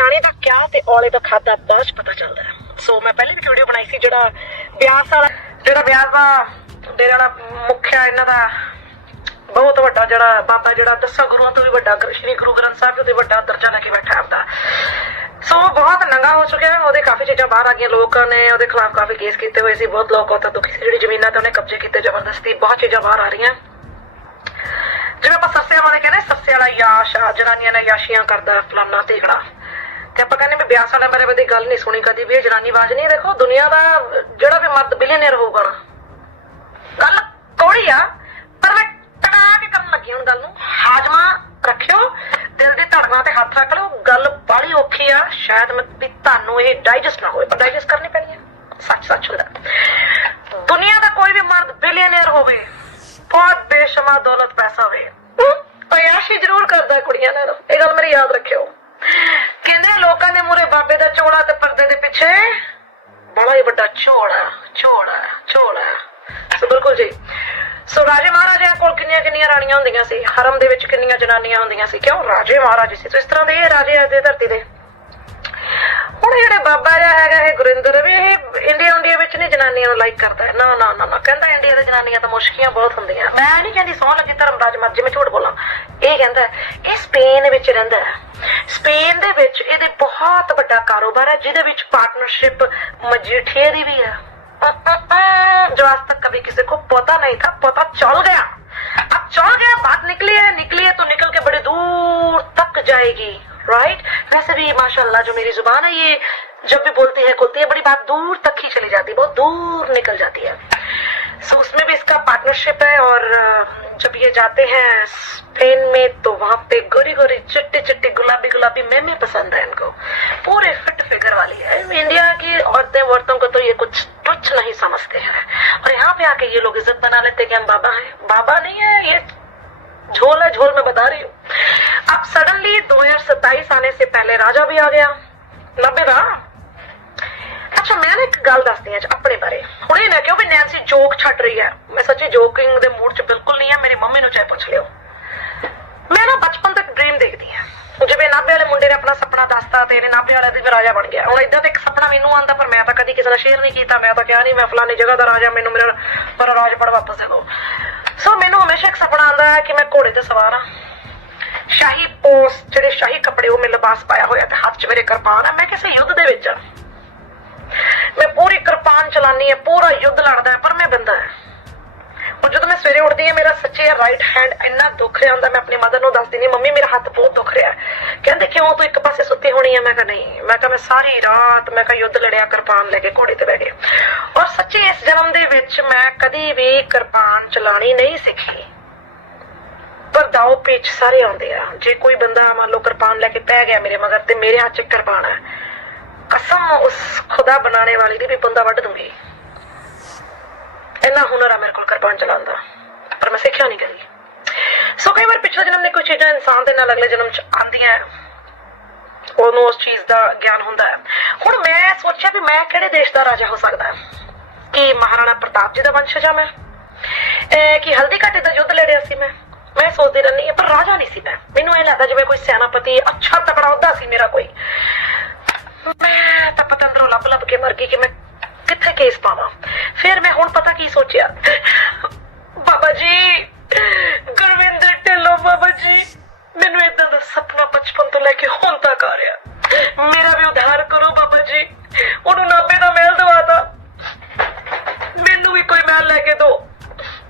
ਸਿਆਣੇ ਦਾ ਕਿਆ ਤੇ ਔਲੇ ਦਾ ਖਾਦਾ ਬਾਅਦ ਚ ਪਤਾ ਚੱਲਦਾ ਹੈ। ਸੋ ਮੈਂ ਪਹਿਲੇ ਵੀ ਵੀਡੀਓ ਬਣਾਈ ਸੀ ਜਿਹੜਾ ਬਿਆਸ ਵਾਲਾ, ਜਿਹੜਾ ਬਿਆਸ ਦਾ ਡੇਰਾ ਵਾਲਾ ਮੁਖਿਆ ਇਹਨਾਂ ਦਾ ਬਹੁਤ ਵੱਡਾ ਜਿਹੜਾ ਬਾਬਾ ਜਿਹੜਾ ਦਸਾਂ ਗੁਰੂਆਂ ਤੋਂ ਵੀ ਵੱਡਾ ਸ਼੍ਰੀ ਗੁਰੂ ਗ੍ਰੰਥ ਸਾਹਿਬ ਜੀ ਤੋਂ ਵੱਡਾ ਦਰਜਾ ਲੈ ਕੇ ਬੈਠਾ ਆਪਦਾ। ਸੋ ਬਹੁਤ ਨੰਗਾ ਹੋ ਚੁੱਕਿਆ ਹੈ, ਉਹਦੇ ਕਾਫੀ ਚੀਜ਼ਾਂ ਬਾਹਰ ਆ ਗਈਆਂ ਲੋਕਾਂ ਨੇ, ਉਹਦੇ ਖਿਲਾਫ ਕਾਫੀ ਕੇਸ ਕੀਤੇ ਹੋਏ ਸੀ, ਬਹੁਤ ਲੋਕ ਉਹ ਦੁਖੀ ਸੀ, ਜਿਹੜੀ ਜ਼ਮੀਨਾਂ ਤੇ ਉਹਨੇ ਕਬਜ਼ੇ ਕੀਤੇ, ਜ਼ਬਰਦਸਤੀ, ਬਹੁਤ ਚੀਜ਼ਾਂ ਬਾਹਰ ਆ ਰਹੀਆਂ। ਜਿਵੇਂ ਆਪਾਂ ਸੱਸੇ ਵਾਲੇ ਕਹਿੰਦੇ, ਸੱਸੇ ਵਾਲਾ ਯਾਸ਼ ਜਨਾਨੀਆਂ ਨਾਲ ਯਾਸ਼ੀਆਂ ਕਰਦਾ, ਫਲਾਨਾ ਤੇਗੜਾ ਤੇ ਆਪਾਂ ਕਹਿੰਦੇ ਵੀ ਵਿਆਹ ਵਾਲਿਆਂ ਬਾਰੇ ਗੱਲ ਨਹੀਂ ਸੁਣੀ, ਕਦੀ ਵੀ ਇਹ ਜਨਾਨੀ ਬਾਜ ਨਹੀਂ। ਦੇਖੋ, ਦੁਨੀਆ ਦਾ ਜਿਹੜਾ ਵੀ ਮਰਦ ਬਿਲੀਅਨਰ ਹੋਊਗਾ ਨਾ, ਗੱਲ ਕੋੜੀ ਆ, ਪਰ ਮੈਂ ਟਕਾ ਕੇ ਕਰਨ ਲੱਗੀ ਹੁਣ ਗੱਲ ਨੂੰ। ਹਾਜਮਾ ਰੱਖਿਓ, ਦਿਲ ਦੀ ਧੜਕਣਾ ਤੇ ਹੱਥ ਰੱਖ ਲਿਓ। ਗੱਲ ਬੜੀ ਔਖੀ ਆ, ਸ਼ਾਇਦ ਮੈਂ ਵੀ ਤੁਹਾਨੂੰ ਇਹ ਡਾਈਜੈਸਟ ਨਾ ਹੋਵੇ, ਪਰ ਡਾਈਜੈਸਟ ਕਰਨੀ ਪੈਣੀ ਆ। ਸੱਚ ਸੱਚ ਹੁੰਦਾ। ਦੁਨੀਆ ਦਾ ਕੋਈ ਵੀ ਮਰਦ ਬਿਲੀਅਨਰ ਹੋਵੇ, ਬਹੁਤ ਬੇਸ਼ਮਾ ਦੌਲਤ ਪੈਸਾ ਹੋਵੇ। ਅਯਾਸ਼ੀ ਜ਼ਰੂਰ ਕਰਦਾ ਕੁੜੀਆਂ ਨਾਲ। ਇਹ ਗੱਲ ਮੇਰੀ ਯਾਦ ਰੱਖਿਓ। ਕਹਿੰਦੇ ਲੋਕਾਂ ਦੇ ਮੂਰੇ ਬਾਬੇ ਦਾ ਚੋਲਾ ਤੇ ਪਰਦੇ ਦੇ ਪਿੱਛੇ। ਬੜਾ ਹੀ ਵੱਡਾ ਝੋਲਾ ਝੋਲਾ ਝੋਲਾ ਸੋ ਬਿਲਕੁਲ ਜੀ। ਸੋ ਰਾਜੇ ਮਹਾਰਾਜਿਆਂ ਕੋਲ ਕਿੰਨੀਆਂ ਕਿੰਨੀਆਂ ਰਾਣੀਆਂ ਹੁੰਦੀਆਂ ਸੀ? ਹਰਮ ਦੇ ਵਿੱਚ ਕਿੰਨੀਆਂ ਜਨਾਨੀਆਂ ਹੁੰਦੀਆਂ ਸੀ? ਕਿਉਂ? ਰਾਜੇ ਮਹਾਰਾਜੇ ਸੀ। ਸੋ ਇਸ ਤਰ੍ਹਾਂ ਦੇ ਇਹ ਰਾਜੇ ਅੱਜ ਦੇ ਧਰਤੀ ਦੇ। ਹੁਣ ਜਿਹੜੇ ਬਾਬਾ ਜਿਹਾ ਹੈਗਾ ਇਹ ਗੁਰਿੰਦਰ, ਵੀ ਇਹ ਇੰਡੀਆ ਇੰਡੀਆ ਵਿੱਚ ਨਹੀਂ ਜਨਾਨੀਆਂ ਨੂੰ ਲਾਈਕ ਕਰਦਾ। ਨਾ ਨਾ ਨਾ ਨਾ। ਕਹਿੰਦਾ ਇੰਡੀਆ ਦੇ ਜਨਾਨੀਆਂ ਤਾਂ ਮੁਸ਼ਕੀਆਂ ਬਹੁਤ ਹੁੰਦੀਆਂ। ਮੈਂ ਨਹੀਂ ਕਹਿੰਦੀ ਸੌ ਲੱਗੀ ਧਰਮਰਾਜ ਮਰਜ਼ੀ ਮੈਂ ਝੂਠ ਬੋਲਾਂ। ਇਹ ਕਹਿੰਦਾ, ਇਹ ਸਪੇਨ ਵਿੱਚ ਰਹਿੰਦਾ ਹੈ। ਸਪੇਨ ਦੇ ਵਿੱਚ ਇਹਦੇ ਬਹੁਤ ਵੱਡਾ ਕਾਰੋਬਾਰ ਹੈ ਜਿਹਦੇ ਵਿੱਚ ਪਾਰਟਨਰਸ਼ਿਪ ਮਜੀਠੀਏ ਦੀ ਵੀ ਹੈ जो आज तक कभी किसी को पता नहीं था पता चल गया अब चल गया बात निकली है निकली है तो निकल के बड़े दूर तक जाएगी राइट वैसे भी माशाल्लाह जो मेरी जुबान है ये जब भी बोलती है खोलती है बड़ी बात दूर तक ही चली जाती है बहुत दूर निकल जाती है सो उसमें भी इसका पार्टनरशिप है और जब ये जाते हैं स्पेन में तो वहाँ पे गोरी गोरी चिट्टी चिट्टी गुलाबी गुलाबी मेमे पसंद है इनको। पूरे फिट फिगर वाली है। इंडिया की औरतें, औरतों को तो ये कुछ तुच्छ नहीं समझते हैं। और यहाँ पे आके ये लोग इज़्ज़त बना लेते कि हम बाबा हैं। बाबा नहीं है, ये झोल है झोल में बता रही हूँ। अब सडनली 2027 आने से पहले राजा भी आ गया। नब्बे का ਅੱਛਾ, ਮੈਂ ਨਾ ਇੱਕ ਗੱਲ ਦੱਸਦੀ ਹਾਂ ਆਪਣੇ ਬਾਰੇ। ਹੁਣੇ ਨਾ ਕਿਉਂ ਵੀ ਨੈਂਸੀ ਜੋਕ ਛੱਡ ਰਹੀ ਹੈ? ਮੈਂ ਸੱਚੀ ਜੋਕਿੰਗ ਦੇ ਮੂਡ 'ਚ ਬਿਲਕੁਲ ਨਹੀਂ ਹੈ, ਮੇਰੀ ਮੰਮੀ ਨੂੰ ਚਾਹੇ ਪੁੱਛ ਲਿਓ। ਮੈਂ ਨਾ ਬਚਪਨ ਤੋਂ ਡ੍ਰੀਮ ਦੇਖਦੀ ਹਾਂ। ਜਿਵੇਂ ਨਾਭੇ ਵਾਲੇ ਮੁੰਡੇ ਨੇ ਆਪਣਾ ਸੁਪਨਾ ਦੱਸਤਾ ਤੇ ਇਹਨੇ ਨਾਭੇ ਵਾਲੇ ਦੀ ਰਾਜਾ ਬਣ ਗਿਆ। ਹੁਣ ਇਦਾਂ ਤਾਂ ਇੱਕ ਸੁਪਨਾ ਮੈਨੂੰ ਆਂਦਾ ਪਰ ਮੈਂ ਤਾਂ ਕਦੀ ਕਿਸੇ ਨਾਲ ਸ਼ੇਅਰ ਨਹੀਂ ਕੀਤਾ। ਮੈਂ ਤਾਂ ਕਿਹਾ ਨਹੀਂ ਮੈਂ ਫਲਾਨੀ ਜਗ੍ਹਾ ਦਾ ਰਾਜਾ, ਮੈਨੂੰ ਮੇਰਾ ਪਰ ਰਾਜ ਪੜ ਵਾਪਸ ਦਿਓ ਸੋ ਮੈਨੂੰ ਹਮੇਸ਼ਾ ਇੱਕ ਸੁਪਨਾ ਆਂਦਾ ਹੈ ਕਿ ਮੈਂ ਘੋੜੇ ਤੇ ਸਵਾਰ ਹਾਂ। ਸ਼ਾਹੀ ਪੋਸ, ਜਿਹੜੇ ਸ਼ਾਹੀ ਕੱਪੜੇ ਉਹ ਮੈਂ ਲਿਬਾਸ ਪਾਇਆ ਹੋਇਆ ਤੇ ਹੱਥ 'ਚ ਮੇਰੇ ਕਿਰਪਾਨ ਹੈ ਮੈਂ ਕਿਸੇ ਯੁੱਧ ਦੇ ਵਿੱਚ ਹਾਂ। ਮੈਂ ਪੂਰੀ ਕਿਰਪਾਨ ਚਲਾਨੀ ਹੈ, ਪੂਰਾ ਯੁੱਧ ਲੜਦਾ ਪਰ ਮੈਂ ਬੰਦਾ ਹੈ। ਉਹ ਜਦੋਂ ਮੈਂ ਸਵੇਰੇ ਉੱਠਦੀ ਹਾਂ, ਮੇਰਾ ਸੱਚੇ ਰਾਈਟ ਹੈਂਡ ਇੰਨਾ ਦੁੱਖ ਰਿਹਾ ਹੁੰਦਾ, ਮੈਂ ਆਪਣੀ ਮਦਰ ਨੂੰ ਦੱਸਦੀ ਨਹੀਂ, ਮੰਮੀ, ਮੇਰਾ ਹੱਥ ਬਹੁਤ ਦੁੱਖ ਰਿਹਾ ਕਹਿੰਦੇ, ਕਿਉਂ ਤੂੰ ਇੱਕ ਪਾਸੇ ਸੁੱਤੀ ਹੋਣੀ ਹੈ? ਮੈਂ ਕਿਹਾ, ਨਹੀਂ, ਮੈਂ ਕਿਹਾ, ਮੈਂ ਸਾਰੀ ਰਾਤ, ਮੈਂ ਕਿਹਾ, ਯੁੱਧ ਲੜਿਆ, ਕਿਰਪਾਨ ਲੈ ਕੇ ਘੋੜੇ ਤੇ ਬਹਿ ਕੇ ਔਰ ਸੱਚੇ ਇਸ ਜਨਮ ਦੇ ਵਿੱਚ ਮੈਂ ਕਦੀ ਵੀ ਕਿਰਪਾਨ ਚਲਾਣੀ ਨਹੀਂ ਸਿੱਖੀ। ਪਰ ਦਾਉ ਪੇਚ ਸਾਰੇ ਆਉਂਦੇ ਆ। ਜੇ ਕੋਈ ਬੰਦਾ ਮੰਨ ਲਓ ਕਿਰਪਾਨ ਲੈ ਕੇ ਪੈ ਗਿਆ ਮੇਰੇ ਮਗਰ, ਤੇ ਮੇਰੇ ਹੱਥ 'ਚ ਕਿਰਪਾਨ ਹੈ ਕਸਮ ਉਸ ਖੁਦਾ ਬਣਾਣੇ ਵਾਲੀ ਦੀ ਵੀ ਬੰਦਾ ਵੱਢ ਦੂੰਗੀ। ਇੰਨਾ ਹੁਨਰ ਆ ਮੇਰੇ ਕੋਲ ਕਿਰਪਾਨ ਚਲਾਉਣ ਦਾ। ਪਰ ਮੈਂ ਸਿੱਖਿਆ ਨਹੀਂ ਕਦੀ। ਸੋ ਕਈ ਵਾਰ ਪਿਛਲੇ ਜਨਮ ਦੇ ਕੋਈ ਚੀਜ਼ਾਂ ਇਨਸਾਨ ਦੇ ਨਾਲ ਅਗਲੇ ਜਨਮ ਚ ਆਉਂਦੀਆਂ ਉਹਨੂੰ ਉਸ ਚੀਜ਼ ਦਾ ਗਿਆਨ ਹੁੰਦਾ ਹੈ। ਹੁਣ ਮੈਂ ਸੋਚਿਆ ਵੀ ਮੈਂ ਕਿਹੜੇ ਦੇਸ਼ ਦਾ ਰਾਜਾ ਹੋ ਸਕਦਾ ਹੈ? ਕਿ ਮਹਾਰਾਣਾ ਪ੍ਰਤਾਪ ਜੀ ਦਾ ਵੰਸ਼ਜ ਆ ਮੈਂ? ਕਿ ਹਲਦੀ ਘਾਟੀ ਦਾ ਯੁੱਧ ਲੜਿਆ ਸੀ ਮੈਂ? ਮੈਂ ਸੋਚਦੀ ਰਹਿੰਦੀ ਹਾਂ, ਪਰ ਰਾਜਾ ਨਹੀਂ ਸੀ ਮੈਂ। ਮੈਨੂੰ ਇਹ ਲੱਗਦਾ ਜਿਵੇਂ ਕੋਈ ਸੈਨਾਪਤੀ ਅੱਛਾ ਤਕੜਾ ਅਹੁਦਾ ਸੀ ਮੇਰਾ ਕੋਈ। ਮੈਂ ਤਾਂ ਪਤੰਦਰੋਂ ਲੱਭ ਲੱਭ ਕੇ ਮਰ ਗਈ ਕਿ ਮੈਂ ਕਿੱਥੇ ਕੇਸ ਪਾਵਾਂ। ਫਿਰ ਮੈਂ ਹੁਣ ਪਤਾ ਕੀ ਸੋਚਿਆ? ਬਾਬਾ ਜੀ, ਗੁਰਵਿੰਦਰ ਢਿੱਲੋਂ ਬਾਬਾ ਜੀ, ਮੈਨੂੰ ਇਦਾਂ ਦਾ ਸੁਪਨਾ ਬਚਪਨ ਤੋਂ ਲੈ ਕੇ ਹੁਣ ਤੱਕ ਆ ਰਿਹਾ। ਮੇਰਾ ਵੀ ਉਧਾਰ ਕਰੋ ਬਾਬਾ ਜੀ। ਉਹਨੂੰ ਨਾਬੇ ਦਾ ਮਹਿਲ ਦਵਾਤਾ ਮੈਨੂੰ ਵੀ ਕੋਈ ਮਹਿਲ ਲੈ ਕੇ ਦਿਓ।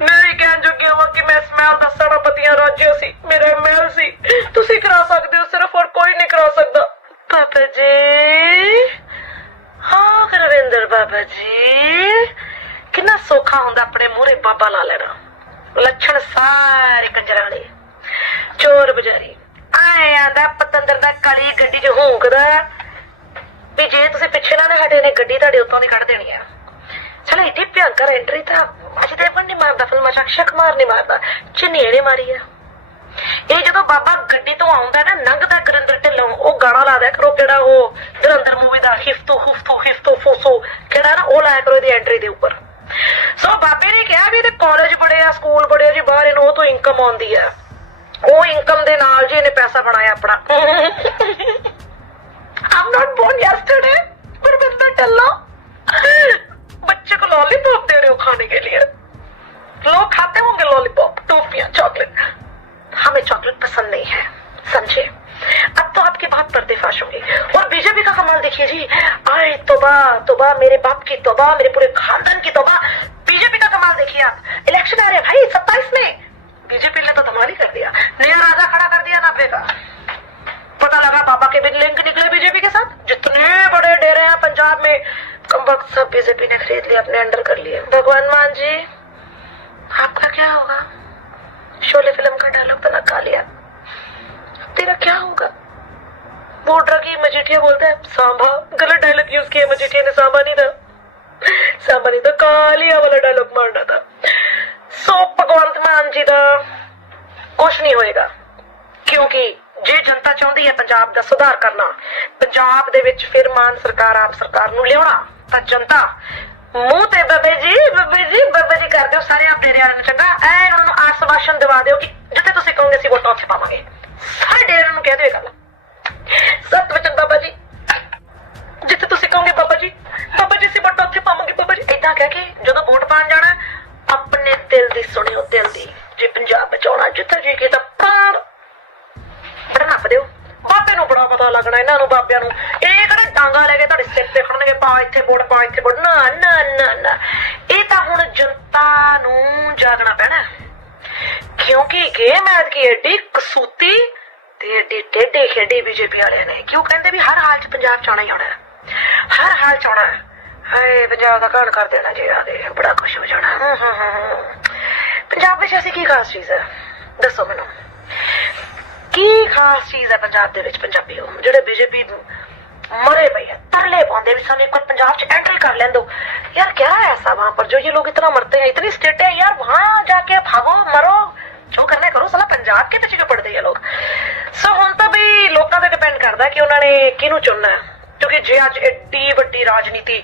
ਮੈਂ ਵੀ ਕਹਿਣ ਜੋਗੀ ਹਾਂ ਕਿ ਮੈਂ ਇਸ ਮਹਿਲ ਦਾ ਸਾਰਾ ਪਤੀਆਂ ਰਾਜਿਓ ਸੀ। ਮੇਰਾ ਮਹਿਲ ਸੀ। ਤੁਸੀਂ ਕਰਾ ਸਕਦੇ ਹੋ, ਸਿਰਫ ਹੋਰ ਕੋਈ ਨਹੀਂ ਕਰਾ ਸਕਦਾ। ਪਾਪਾ ਜੀ। ਹਾਂ, ਗੁਰਵਿੰਦਰ ਬਾਬਾ ਜੀ। ਕਿੰਨਾ ਸੌਖਾ ਹੁੰਦਾ ਆਪਣੇ ਮੂਹਰੇ ਬਾਬਾ ਲਾ ਲੈਣਾ। ਲੱਛਣ ਸਾਰੇ ਕੰਜਰਾਂ ਵਾਲੇ। ਚੋਰ ਬਜਾਰੀ। ਆਇਆ ਆਂਦਾ, ਪਤੰਦਰ ਦਾ ਕਲੀ ਗੱਡੀ 'ਚ ਹੂਕਦਾ ਵੀ ਜੇ ਤੁਸੀਂ ਪਿੱਛੇ ਨਾ ਨਾ ਹਟੇ ਨੇ ਗੱਡੀ ਤੁਹਾਡੇ ਉੱਤੋਂ ਦੀ ਕੱਢ ਦੇਣੀ ਆ। ਚਲੋ ਇੱਡੀ ਭਿਆਨਕ ਐਂਟਰੀ ਤਾਂ ਅਜੇ ਤੇ ਨਹੀਂ ਮਾਰਦਾ, ਫਿਲਮਾਂ 'ਚ ਅਕਸ਼ੈ ਕੁਮਾਰ ਨਹੀਂ ਮਾਰਦਾ। ਚਨੇੜੇ ਮਾਰੀ ਆ। ਇਹ ਜਦੋਂ ਬਾਬਾ ਗੱਡੀ ਤੋਂ ਆਉਂਦਾ ਨਾ ਲੰਘਦਾ ਕਰਿੰਦਰ ਢਿੱਲੋਂ ਉਹ ਗਾਣਾ ਲਾ ਦਿਆ ਕਰੋ ਕਿਹੜਾ ਉਹ ਧੁਰੰਦਰ ਮੂਵੀ ਦਾ ਹਿਫਤੋ ਹੁਫਤੋ ਹਿਫਤੋ ਫੋਸੋ ਕਿਹੜਾ ਨਾ ਉਹ ਲਾਇਆ ਕਰੋ ਇਹਦੀ ਐਂਟਰੀ ਦੇ ਉੱਪਰ ਸੋ ਬਾਬੇ ਨੇ ਕਿਹਾ ਵੀ ਇਹਦੇ ਕਾਲਜ ਬੜੇ ਆ ਸਕੂਲ ਬੜੇ ਆ ਜੀ ਬਾਹਰ ਇਹਨੂੰ ਉਹ ਤੋਂ ਇਨਕਮ ਆਉਂਦੀ ਆ ਉਹ ਇਨਕਮ ਦੇ ਨਾਲ ਜੀ ਇਹਨੇ ਪੈਸਾ ਬਣਾਇਆ ਆਪਣਾ I'm not born yesterday. Parminder Dhillon बच्चे को लॉलीपॉप दे रहे हो खाने के लिए लोग खाते होंगे लॉलीपॉप टॉफियां चॉकलेट हमें चॉकलेट पसंद नहीं है। समझे? अब तो आपकी बात पर्देफाश होंगी। और बीजेपी का कमाल देखिए जी। आए तोबा तोबा, मेरे बाप की तोबा, मेरे पूरे खानदान की तोबा। बीजेपी का कमाल देखिए आप। इलेक्शन आ रहे भाई, सत्ताईस में। बीजेपी ने तो धमाल ही कर दिया। नया राजा खड़ा कर दिया नापे का। पता लगा पापा के भी लिंक निकले बीजेपी के साथ। जितने बड़े डेरे हैं पंजाब में, कम वक्त सब बीजेपी ने खरीद लिया अपने अंडर कर लिए। भगवान मान जी, आपका क्या होगा? शोले फिल्म का डायलॉग तो नका लिया तेरा क्या होगा वोटर की मजीठिया बोलता है सांभा गलत डायलॉग यूज किया मजीठिया ने सांभा नहीं था सांभा नहीं था कालिया वाला डायलॉग मारना था सो भगवंत मान जी ਦਾ ਕੁਛ ਨਹੀਂ ਹੋਏਗਾ ਕਿਉਂਕਿ ਜੇ ਜਨਤਾ ਚਾਹੁੰਦੀ ਹੈ ਪੰਜਾਬ ਦਾ ਸੁਧਾਰ ਕਰਨਾ ਪੰਜਾਬ ਦੇ ਵਿੱਚ ਫਿਰ ਮਾਨ ਸਰਕਾਰ ਆਪ ਸਰਕਾਰ ਨੂੰ ਲਿਆਉਣਾ ਤਾਂ ਜਨਤਾ ਮੂੰਹ ਤੇ ਬੱਬੇ ਜੀ ਬੱਬੇ ਜੀ ਬੱਬੇ ਜੀ ਕਰਦੇ ਹੋ ਸਾਰੇ ਆਪਣੇ ਡੇਰੇ ਵਾਲਿਆਂ ਨੂੰ ਚੰਗਾ। ਐ ਉਹਨਾਂ ਨੂੰ ਆਸਵਾਸ਼ਨ ਦਿਵਾ ਦਿਓ ਕਿ ਜਿੱਥੇ ਤੁਸੀਂ ਕਹੋਗੇ ਅਸੀਂ ਵੋਟਾਂ ਉੱਥੇ ਪਾਵਾਂਗੇ। ਸਾਰੇ ਡੇਰੇ ਨੂੰ ਕਹਿ ਦਿਓ ਇਹ ਗੱਲ। ਸਤ ਵਚਨ ਬਾਬਾ ਜੀ। ਜਿੱਥੇ ਤੁਸੀਂ ਕਹੋਗੇ ਬਾਬਾ ਜੀ ਬਾਬਾ ਜੀ ਅਸੀਂ ਵੋਟਾਂ ਉੱਥੇ ਪਾਵਾਂਗੇ, ਬਾਬਾ ਜੀ। ਇਦਾਂ ਕਹਿ ਕੇ ਜਦੋਂ ਵੋਟ ਪਾਣ ਜਾਣਾ, ਆਪਣੇ ਦਿਲ ਦੀ ਸੁਣਿਓ, ਦਿਲ ਦੀ। ਜੇ ਪੰਜਾਬ ਬਚਾਉਣਾ, ਜਿੱਥੇ ਜੀ ਕੀਤਾ ਪਾੜ ਬੜਾ ਨੱਪ ਦਿਓ। ਬਾਬੇ ਨੂੰ ਬੜਾ ਪਤਾ ਲੱਗਣਾ, ਇਹਨਾਂ ਨੂੰ ਬਾਬਿਆਂ ਨੂੰ। ਇਹ ਕਿਹੜਾ ਡਾਂਗਾ ਲੈ ਕੇ ਤੁਹਾਡੇ ਸਿਰ ਤੇ ਖੜਨਗੇ? ਪਾ ਇੱਥੇ ਵੋਟ ਪਾ ਇੱਥੇ ਵੋਟ ਨਾ ਨਾ ਨਾ ਨਾ। ਇਹ ਤਾਂ ਹੁਣ ਜਨਤਾ ਨੂੰ ਜਾਗਣਾ ਪੈਣਾ ਕਿਉਂਕਿ ਗੇਮ ਐਤ ਕੀ ਏਡੀ ਕਸੂਤੀ ਤੇ ਏਡੀ ਟੇਢੇ ਖੇਡੀ ਬੀਜੇਪੀ ਵਾਲਿਆਂ ਨੇ। ਕਿਉਂ ਕਹਿੰਦੇ ਵੀ ਹਰ ਹਾਲ 'ਚ ਪੰਜਾਬ ਚ ਆਉਣਾ ਹੀ ਆਉਣਾ ਹਰ ਹਾਲ 'ਚ ਆਉਣਾ ਹਾਏ, ਪੰਜਾਬ ਦਾ ਘਣ ਕਰ ਦੇਣਾ ਜੇ ਆ ਗਏ। ਬੜਾ ਖੁਸ਼ ਹੋ ਜਾਣਾ। ਪੰਜਾਬ ਵਿੱਚ ਐਸੀ ਕੀ ਖਾਸ ਚੀਜ਼ ਹੈ? ਦੱਸੋ ਮੈਨੂੰ। ਕੀ ਖਾਸ ਚੀਜ਼ ਹੈ ਪੰਜਾਬ ਦੇ ਵਿੱਚ ਪੰਜਾਬੀ ਹੋ ਜਿਹੜੇ ਬੀਜੇਪੀ मरे भाई तरले पौधे भी सामने एक बार पंजाब से एंटर कर लें दो यार क्या है ऐसा वहां पर जो ये लोग इतना मरते हैं इतनी स्टेट है यार वहां जाके भागो मरो ਜੋ ਕਰਨਾ ਕਰੋ, ਸਾਲਾ ਪੰਜਾਬ ਕੇ ਪਿੱਛੇ ਪੜਦੇ ਆ ਲੋਕ? ਸੋ ਹੁਣ ਤਾਂ ਵੀ ਲੋਕਾਂ ਤੇ ਡਿਪੈਂਡ ਕਰਦਾ ਕਿ ਉਹਨਾਂ ਨੇ ਕਿਹਨੂੰ ਚੁਣਨਾ ਹੈ। ਕਿਉਂਕਿ ਜੇ ਅੱਜ ਐਡੀ ਵੱਡੀ ਰਾਜਨੀਤੀ